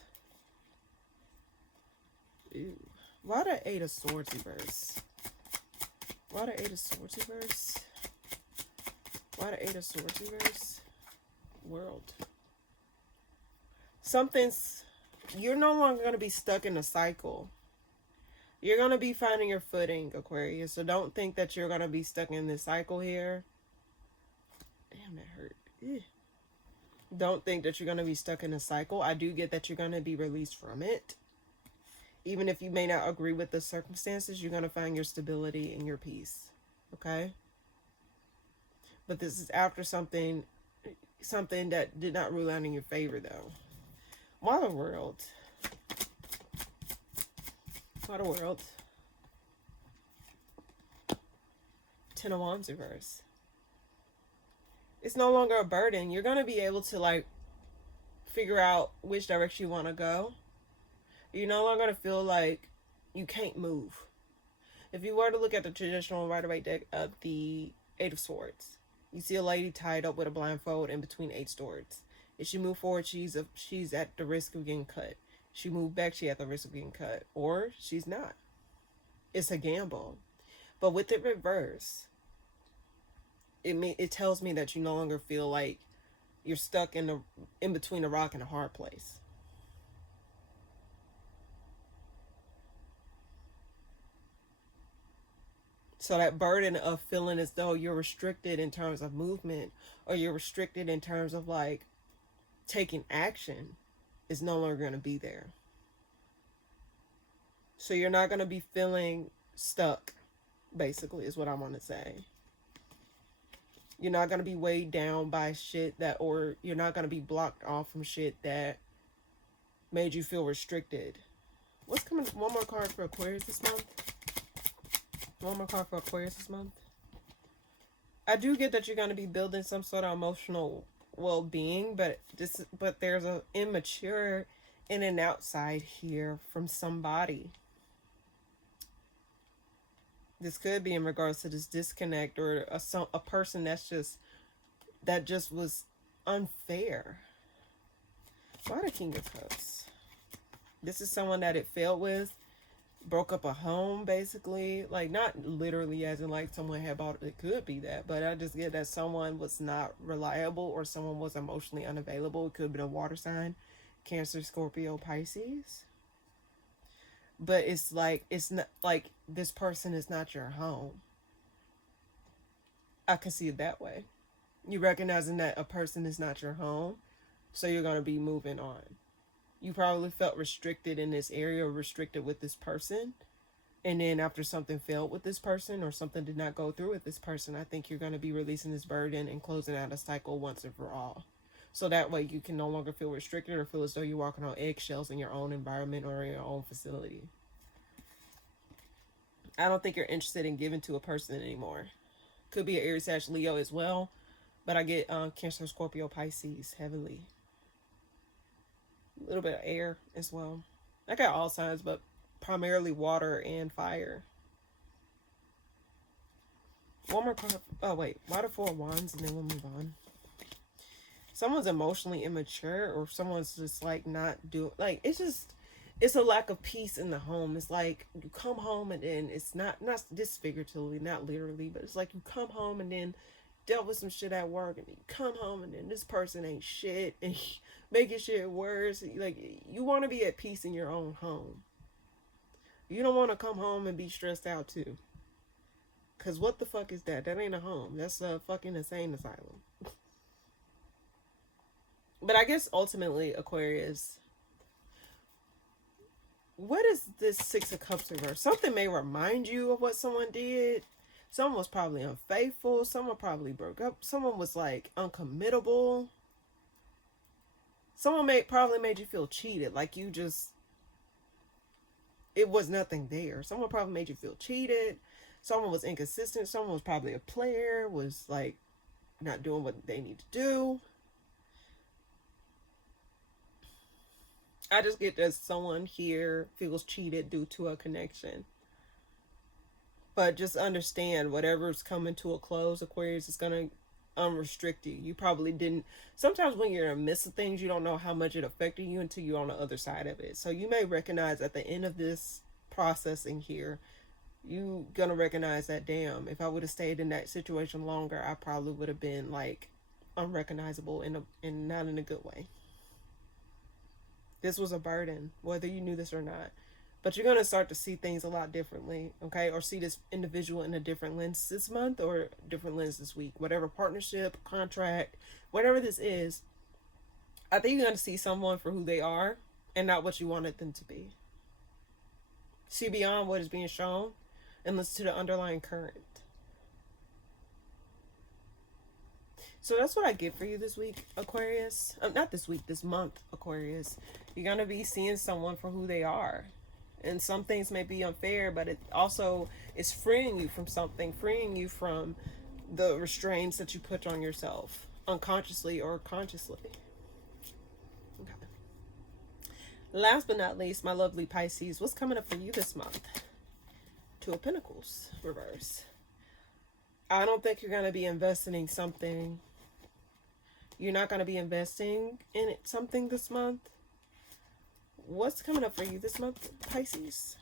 Ew. Why the Eight of Swords reverse? Why the Eight of Swords reverse? Why the Eight of Swords reverse? World. You're no longer going to be stuck in a cycle. You're going to be finding your footing, Aquarius. So don't think that you're going to be stuck in this cycle here. Damn, that hurt. Ew. Don't think that you're going to be stuck in a cycle. I do get that you're going to be released from it. Even if you may not agree with the circumstances, you're going to find your stability and your peace. Okay? But this is after something that did not rule out in your favor, though. Why the world? Why the world? Ten of Wands reverse. It's no longer a burden. You're going to be able to, like, figure out which direction you want to go. You're no longer going to feel like you can't move. If you were to look at the traditional Rider-Waite deck of the Eight of Swords, You see a lady tied up with a blindfold in between 8 swords. If she move forward, she's at the risk of getting cut. She moved back, she at the risk of getting cut. Or she's not. It's a gamble. But with it reverse, it tells me that you no longer feel like you're stuck in between a rock and a hard place. So that burden of feeling as though you're restricted in terms of movement, or you're restricted in terms of like taking action, is no longer going to be there. So you're not going to be feeling stuck, basically, is what I want to say. You're not going to be weighed down by shit that, or you're not going to be blocked off from shit that made you feel restricted. What's coming? One more card for Aquarius this month. One more card for Aquarius this month. I do get that you're going to be building some sort of emotional well-being, but there's a immature in and outside here from somebody. This could be in regards to this disconnect, or a person that just was unfair. Why the King of Cups? This is someone that it failed with, broke up a home, basically. Like, not literally as in like someone had bought it. It could be that, but I just get that someone was not reliable, or someone was emotionally unavailable. It could have been a water sign, Cancer, Scorpio, Pisces. But it's like, it's not like this person is not your home. I can see it that way. You recognizing that a person is not your home, so you're going to be moving on. You probably felt restricted in this area, or restricted with this person. And then after something failed with this person, or something did not go through with this person, I think you're going to be releasing this burden and closing out a cycle once and for all. So that way you can no longer feel restricted, or feel as though you're walking on eggshells in your own environment or in your own facility. I don't think you're interested in giving to a person anymore. Could be an Aries, Sag, Leo as well. But I get Cancer, Scorpio, Pisces, heavily. A little bit of air as well. I got all signs, but primarily water and fire. One more card. Oh, wait. Why the Four of Wands, and then we'll move on. Someone's emotionally immature, or someone's just like not doing, like, it's a lack of peace in the home. It's like you come home and then it's not this figuratively, not literally, but it's like you come home and then dealt with some shit at work, and you come home and then this person ain't shit, and making shit worse. Like, you want to be at peace in your own home. You don't want to come home and be stressed out too. Because what the fuck is that? That ain't a home. That's a fucking insane asylum. But I guess ultimately, Aquarius, what is this Six of Cups reverse? Something may remind you of what someone did. Someone was probably unfaithful. Someone probably broke up. Someone was like uncommittable. Someone probably made you feel cheated. Like you just, it was nothing there. Someone probably made you feel cheated. Someone was inconsistent. Someone was probably a player, was like not doing what they need to do. I just get that someone here feels cheated due to a connection. But just understand, whatever's coming to a close, Aquarius, is going to unrestrict you. You probably didn't. Sometimes when you're in the midst of things, you don't know how much it affected you until you're on the other side of it. So you may recognize at the end of this processing here, you going to recognize that, damn, if I would have stayed in that situation longer, I probably would have been like unrecognizable and not in a good way. This was a burden, whether you knew this or not. But you're going to start to see things a lot differently, okay? Or see this individual in a different lens this month, or different lens this week. Whatever partnership, contract, whatever this is, I think you're going to see someone for who they are and not what you wanted them to be. See beyond what is being shown and listen to the underlying current. So that's what I get for you this week, Aquarius. Not this week, this month, Aquarius. You're going to be seeing someone for who they are. And some things may be unfair, but it also is freeing you from something, freeing you from the restraints that you put on yourself, unconsciously or consciously. Okay. Last but not least, my lovely Pisces, what's coming up for you this month? Two of Pentacles, reverse. I don't think you're going to be investing in something. You're not going to be investing in something this month. What's coming up for you this month, Pisces?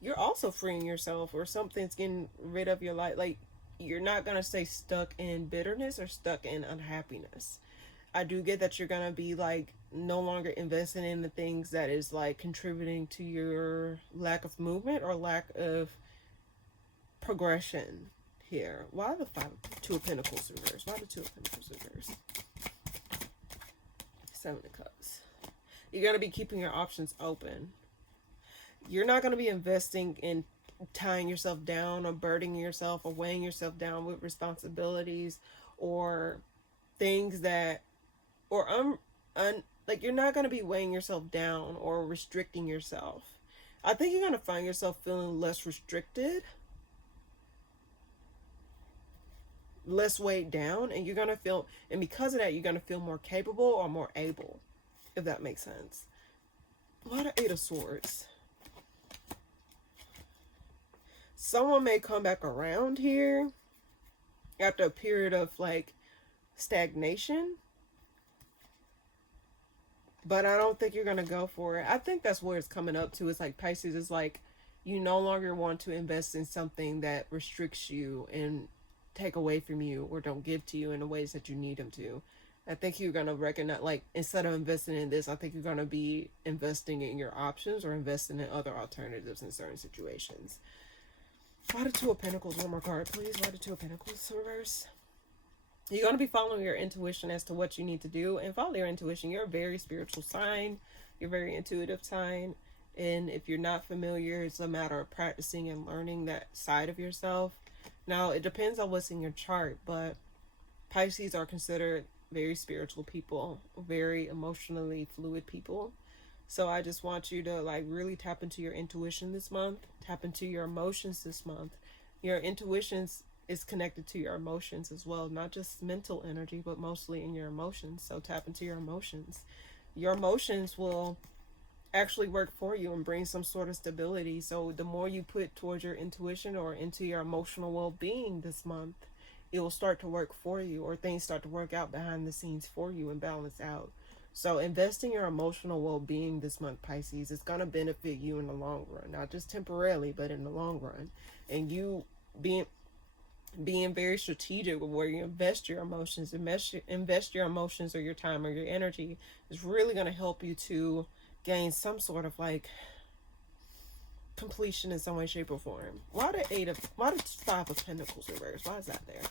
You're also freeing yourself, or something's getting rid of your life. Like, you're not going to stay stuck in bitterness or stuck in unhappiness. I do get that you're going to be like no longer investing in the things that is like contributing to your lack of movement or lack of progression here. Why the Two of Pentacles reverse? Why the Two of Pentacles reverse? Seven of Cups. You're going to be keeping your options open. You're not going to be investing in tying yourself down or burdening yourself or weighing yourself down with responsibilities or things that, or like, you're not going to be weighing yourself down or restricting yourself. I think you're going to find yourself feeling less restricted, less weighed down, and you're going to feel, and because of that, you're going to feel more capable or more able, if that makes sense. What are Eight of Swords? Someone may come back around here after a period of like stagnation, but I don't think you're going to go for it. I think that's where it's coming up to. It's like Pisces is like, you no longer want to invest in something that restricts you and take away from you or don't give to you in the ways that you need them to. I think you're going to recognize, like, instead of investing in this, I think you're going to be investing in your options or investing in other alternatives in certain situations. Why the Two of Pentacles? One more card, please. Why the Two of Pentacles reverse? You're going to be following your intuition as to what you need to do. And follow your intuition. You're a very spiritual sign. You're a very intuitive sign. And if you're not familiar, it's a matter of practicing and learning that side of yourself. Now, it depends on what's in your chart, but Pisces are considered very spiritual people, very emotionally fluid people. So I just want you to like really tap into your intuition this month. Tap into your emotions this month. Your intuitions is connected to your emotions as well. Not just mental energy, but mostly in your emotions. So tap into your emotions. Your emotions will actually work for you and bring some sort of stability. So the more you put towards your intuition or into your emotional well-being this month, it will start to work for you, or things start to work out behind the scenes for you and balance out. So invest in your emotional well-being this month, Pisces. It's going to benefit you in the long run, not just temporarily, but in the long run. And you being very strategic with where you invest your emotions, invest your emotions or your time or your energy is really going to help you to gain some sort of like completion in some way, shape, or form. Why the Five of Pentacles reverse? Why is that there?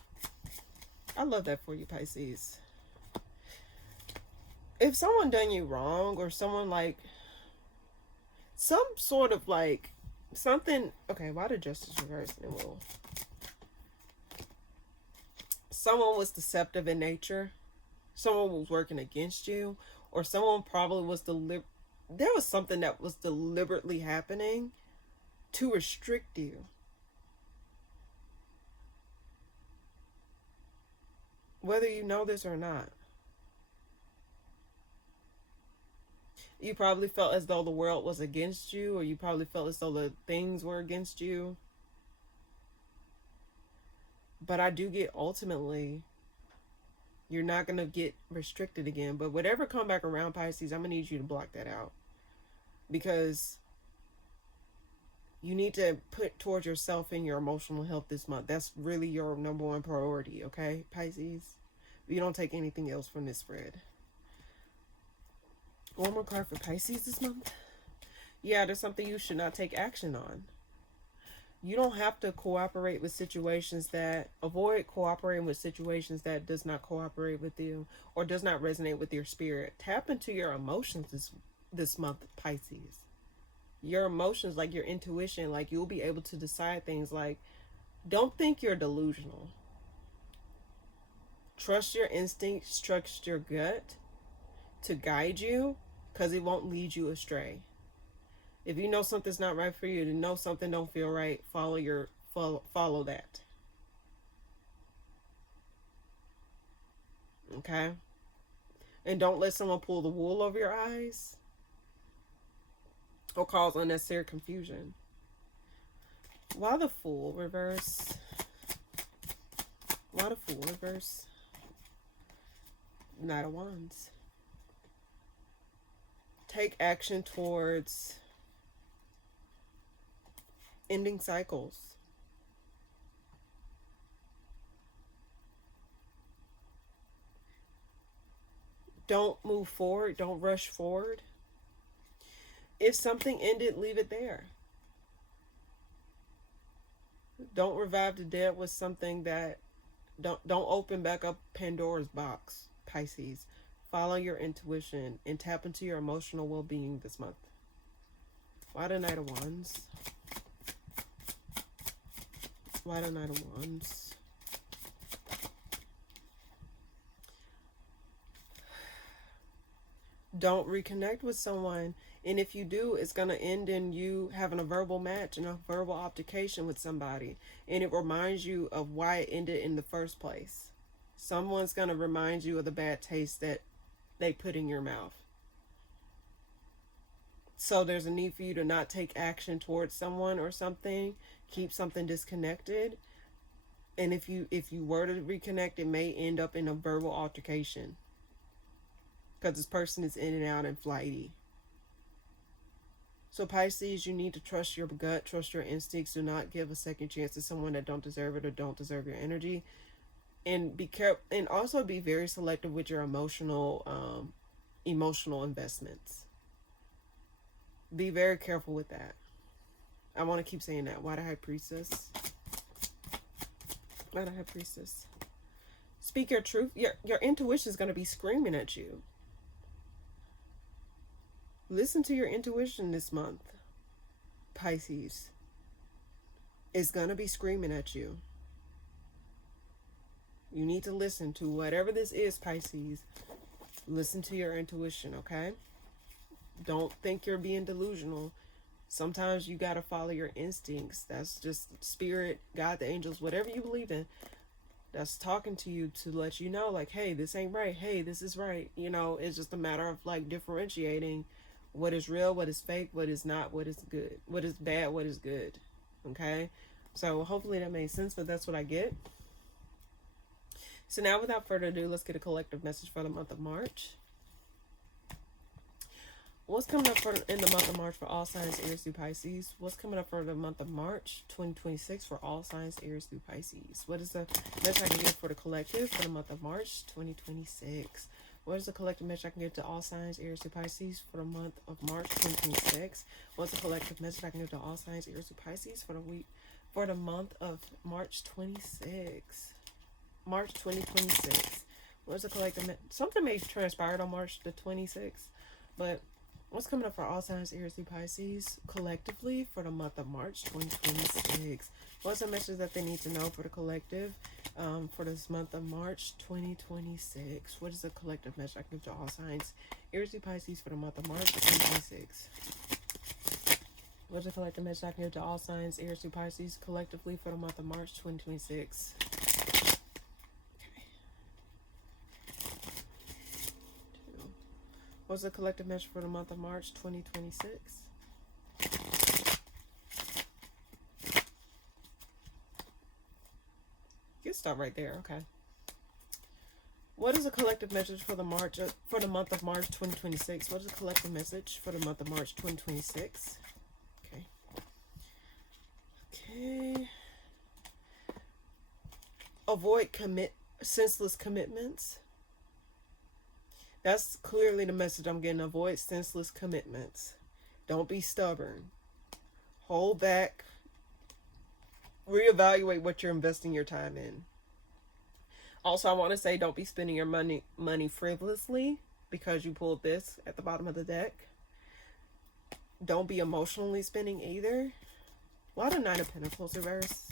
I love that for you, Pisces. If someone done you wrong, or someone like some sort of like something, okay, why the Justice reverse? And we'll, someone was deceptive in nature, someone was working against you, or someone probably was there was something that was deliberately happening to restrict you. Whether you know this or not. You probably felt as though the world was against you, or you probably felt as though the things were against you. But I do get, ultimately, you're not going to get restricted again. But whatever come back around, Pisces, I'm going to need you to block that out. Because you need to put towards yourself and your emotional health this month. That's really your number one priority, okay, Pisces? You don't take anything else from this spread. One more card for Pisces this month. Yeah, there's something you should not take action on. You don't have to cooperate with situations that, avoid cooperating with situations that does not cooperate with you or does not resonate with your spirit. Tap into your emotions this month, Pisces. Your emotions, like your intuition, like you'll be able to decide things. Like, don't think you're delusional. Trust your instincts, trust your gut to guide you, because it won't lead you astray. If you know something's not right for you, to know something don't feel right, follow that. Okay? And don't let someone pull the wool over your eyes or cause unnecessary confusion. Why the Fool reverse? A lot of Fool reverse. Knight of Wands. Take action towards ending cycles. Don't move forward. Don't rush forward. If something ended, leave it there. Don't revive the dead with something that don't open back up Pandora's box, Pisces. Follow your intuition and tap into your emotional well-being this month. Why the Knight of Wands? Why the Knight of Wands? Don't reconnect with someone, and if you do, it's going to end in you having a verbal match and a verbal altercation with somebody, and it reminds you of why it ended in the first place. Someone's going to remind you of the bad taste that they put in your mouth. So there's a need for you to not take action towards someone or something, keep something disconnected, and if you were to reconnect, it may end up in a verbal altercation. Because this person is in and out and flighty. So Pisces, you need to trust your gut, trust your instincts. Do not give a second chance to someone that don't deserve it or don't deserve your energy. And be careful, and also be very selective with your emotional investments. Be very careful with that. I want to keep saying that. Why the High Priestess? Why the High Priestess? Speak your truth. Your intuition is going to be screaming at you. Listen to your intuition this month, Pisces. It's going to be screaming at you. You need to listen to whatever this is, Pisces. Listen to your intuition, okay? Don't think you're being delusional. Sometimes you got to follow your instincts. That's just spirit, God, the angels, whatever you believe in. That's talking to you to let you know, like, hey, this ain't right. Hey, this is right. You know, it's just a matter of, like, differentiating what is real, what is fake, what is not, what is good, what is bad, what is good. Okay? So hopefully that made sense, but that's what I get. So now without further ado, let's get a collective message for the month of March. What's coming up in the month of March for all signs Aries through Pisces? What's coming up for the month of March 2026 for all signs Aries through Pisces? What is the message I can give for the collective for the month of March 2026? What is the collective message I can give to all signs Aries through Pisces for the month of March 2026? What's the collective message I can give to all signs Aries through Pisces for the month of March 26? March 2026. What's the collective something may transpire on March the 26th, but what's coming up for all signs Aries through Pisces collectively for the month of March 2026? What's the message that they need to know for the collective for this month of March 2026? What is the collective message I can give to all signs Aries through Pisces for the month of March 2026? What's the collective message I can give to all signs Aries through Pisces collectively for the month of March 2026? What's the collective message for the month of March 2026? You can stop right there, okay. What is the collective message for the month of March 2026? What is the collective message for the month of March 2026? Okay. Okay. Avoid senseless commitments. That's clearly the message I'm getting. Avoid senseless commitments. Don't be stubborn. Hold back. Reevaluate what you're investing your time in. Also, I want to say don't be spending your money frivolously because you pulled this at the bottom of the deck. Don't be emotionally spending either. Why the Nine of Pentacles reverse?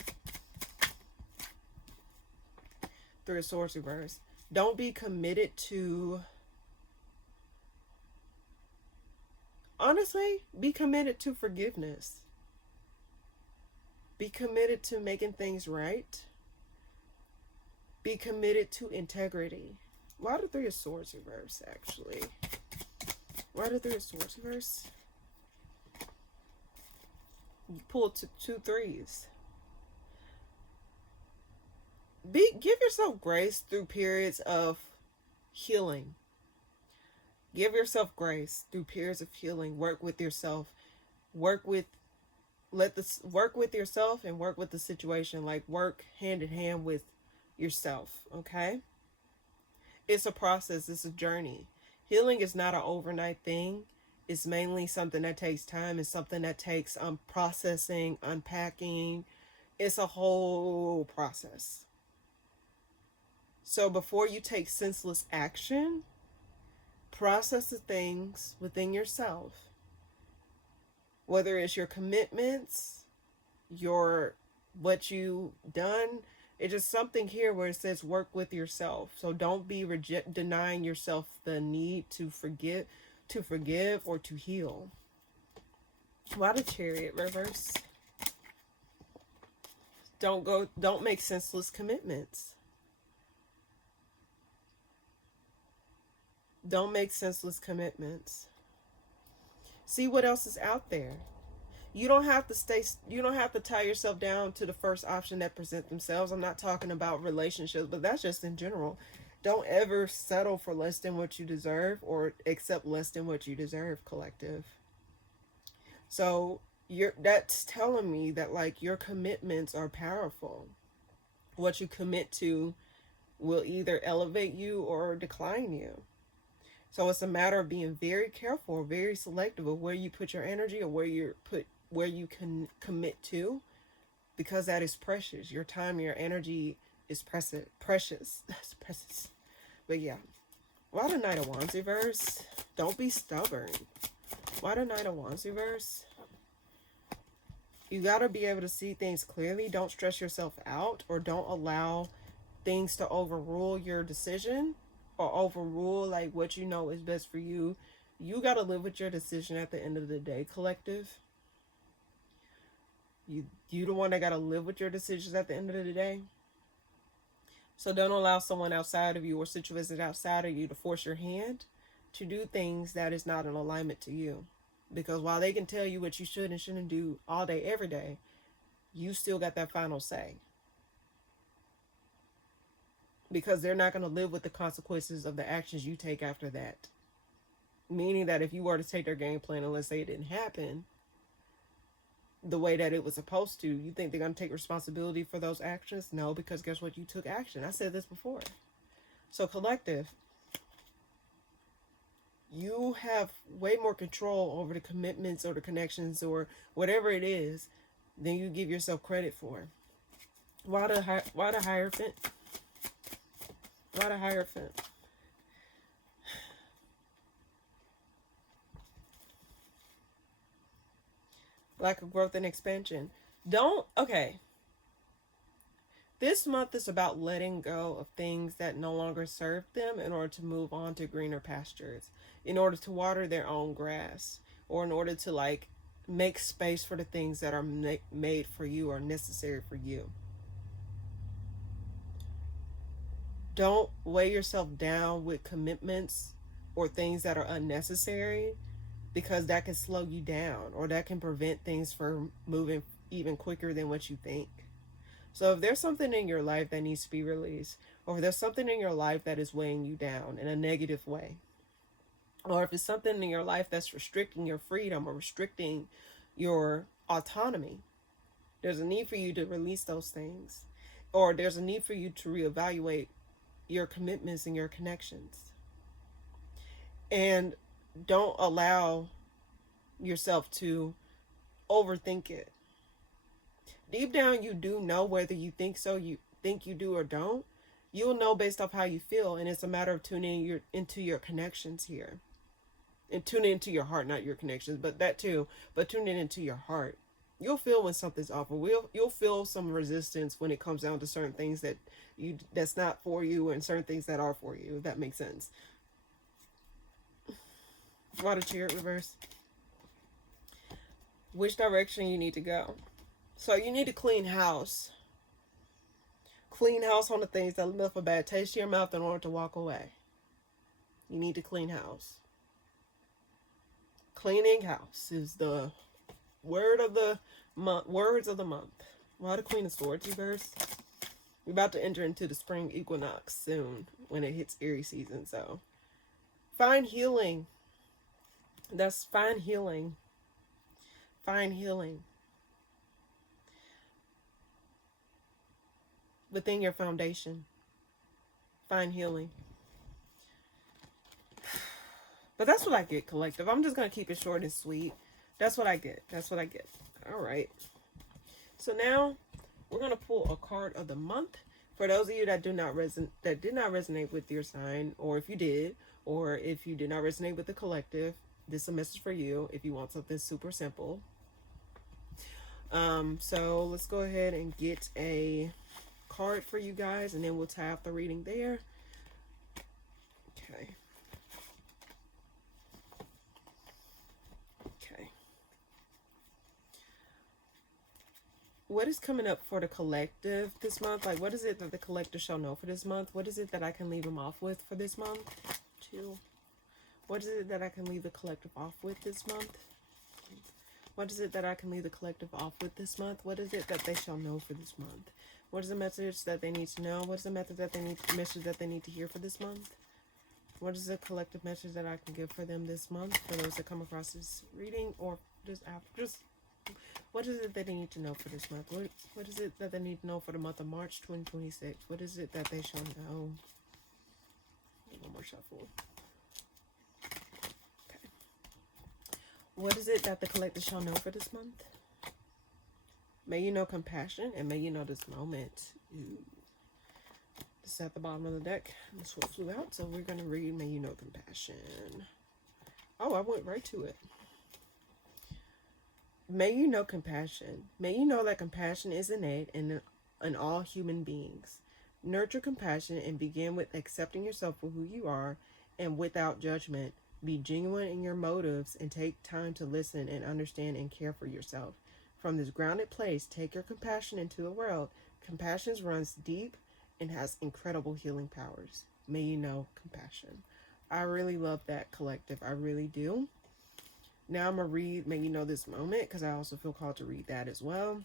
Three of Swords reverse. Don't be committed to... Honestly, be committed to forgiveness. Be committed to making things right. Be committed to integrity. Why the Three of Swords reverse, actually? Why the Three of Swords reverse? You pulled two threes. Give yourself grace through periods of healing. Give yourself grace through periods of healing. Work with yourself. Work with work with yourself and work with the situation. Like, work hand in hand with yourself, okay? It's a process, it's a journey. Healing is not an overnight thing. It's mainly something that takes time. It's something that takes processing, unpacking. It's a whole process. So before you take senseless action, process the things within yourself. Whether it's your commitments, what you done, it's just something here where it says work with yourself. So don't be denying yourself the need to forgive or to heal. Why the Chariot reverse? Don't make senseless commitments. Don't make senseless commitments. See what else is out there. You don't have to tie yourself down to the first option that present themselves. I'm not talking about relationships, but that's just in general. Don't ever settle for less than what you deserve or accept less than what you deserve, collective. So that's telling me that, like, your commitments are powerful. What you commit to will either elevate you or decline you. So it's a matter of being very careful, very selective of where you put your energy or where you can commit to, because that is precious. Your time, your energy is precious. That's precious. But yeah, why the Knight of Wands reverse? Don't be stubborn. Why the Knight of Wands reverse? You got to be able to see things clearly. Don't stress yourself out, or don't allow things to overrule your decision, or overrule like what you know is best for you. You got to live with your decision at the end of the day, collective. You the one that got to live with your decisions at the end of the day. So don't allow someone outside of you or situations outside of you to force your hand to do things that is not in alignment to you. Because while they can tell you what you should and shouldn't do all day, every day, you still got that final say. Because they're not going to live with the consequences of the actions you take after that. Meaning that if you were to take their game plan and let's say it didn't happen the way that it was supposed to, you think they're going to take responsibility for those actions? No, because guess what? You took action. I said this before. So collective, you have way more control over the commitments or the connections or whatever it is than you give yourself credit for. Why the Hierophant? Why the Hierophant? Lack of growth and expansion. Okay. This month is about letting go of things that no longer serve them in order to move on to greener pastures, in order to water their own grass, or in order to like make space for the things that are made for you or necessary for you. Don't weigh yourself down with commitments or things that are unnecessary, because that can slow you down or that can prevent things from moving even quicker than what you think. So if there's something in your life that needs to be released, or if there's something in your life that is weighing you down in a negative way, or if it's something in your life that's restricting your freedom or restricting your autonomy, there's a need for you to release those things, or there's a need for you to reevaluate your commitments and your connections. And don't allow yourself to overthink it. Deep down, you do know, whether you think you do or don't. You'll know based off how you feel, and it's a matter of tuning into your connections here. And tuning into your heart, not your connections, but that too. But tuning into your heart. You'll feel when something's off, or you'll feel some resistance when it comes down to certain things that's not for you, and certain things that are for you, if that makes sense. Why the Chariot reverse? Which direction you need to go? So you need to clean house. Clean house on the things that left a bad taste in your mouth in order to walk away. You need to clean house. Cleaning house is the word of the month. Words of the month. Why the Queen of Swords reverse? We're about to enter into the spring equinox soon when it hits Aries season. So find healing. That's find healing. Find healing within your foundation. Find healing. But that's what I get, collective. I'm just going to keep it short and sweet. That's what I get. That's what I get. All right. So now we're going to pull a card of the month. For those of you that did not resonate with your sign, or if you did, or if you did not resonate with the collective, this is a message for you if you want something super simple. So let's go ahead and get a card for you guys, and then we'll tie up the reading there. Okay. What is coming up for the collective this month? Like, what is it that the collective shall know for this month? What is it that I can leave them off with for this month? Chill. What is it that I can leave the collective off with this month? What is it that I can leave the collective off with this month? What is it that they shall know for this month? What is the message that they need to know? What is the message that they need to hear for this month? What is the collective message that I can give for them this month? For those that come across this reading or just after, what is it that they need to know for this month? What is it that they need to know for the month of March 2026? What is it that they shall know? One more shuffle. Okay. What is it that the collective shall know for this month? May you know compassion, and may you know this moment. Ooh. This is at the bottom of the deck. This one flew out, so we're going to read May You Know Compassion. Oh, I went right to it. May you know compassion. May you know that compassion is innate in all human beings. Nurture compassion and begin with accepting yourself for who you are and without judgment. Be genuine in your motives and take time to listen and understand and care for yourself. From this grounded place, take your compassion into the world. Compassion runs deep and has incredible healing powers. May you know compassion. I really love that, collective. I really do. Now I'm going to read May You Know This Moment, because I also feel called to read that as well.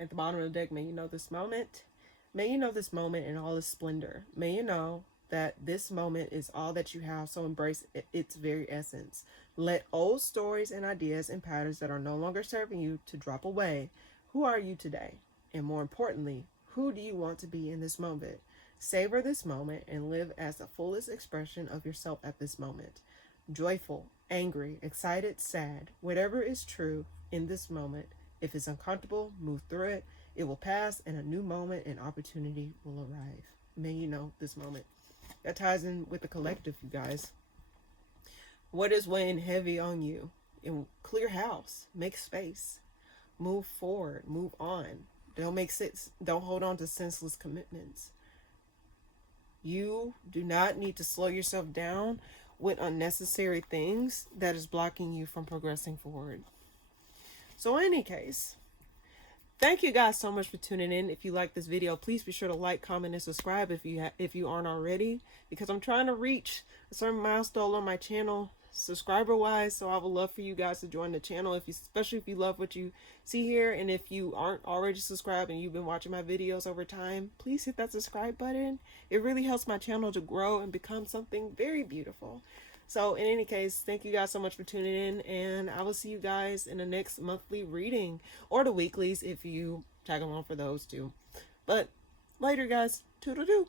At the bottom of the deck, may you know this moment. May you know this moment in all its splendor. May you know that this moment is all that you have, so embrace its very essence. Let old stories and ideas and patterns that are no longer serving you to drop away. Who are you today? And more importantly, who do you want to be in this moment? Savor this moment and live as the fullest expression of yourself at this moment. Joyful, angry, excited, sad, whatever is true in this moment. If it's uncomfortable, move through it. It will pass and a new moment and opportunity will arrive. May you know this moment. That ties in with the collective, you guys. What is weighing heavy on you? And clear house. Make space. Move forward. Move on. Don't hold on to senseless commitments. You do not need to slow yourself down with unnecessary things that is blocking you from progressing forward. So in any case, thank you guys so much for tuning in. If you like this video, please be sure to like, comment, and subscribe if you aren't already, because I'm trying to reach a certain milestone on my channel subscriber wise. So I would love for you guys to join the channel, especially if you love what you see here, and if you aren't already subscribed and you've been watching my videos over time, please hit that subscribe button. It really helps my channel to grow and become something very beautiful. So in any case, thank you guys so much for tuning in, and I will see you guys in the next monthly reading, or the weeklies if you tag along for those too. But later, guys. Toodle-doo.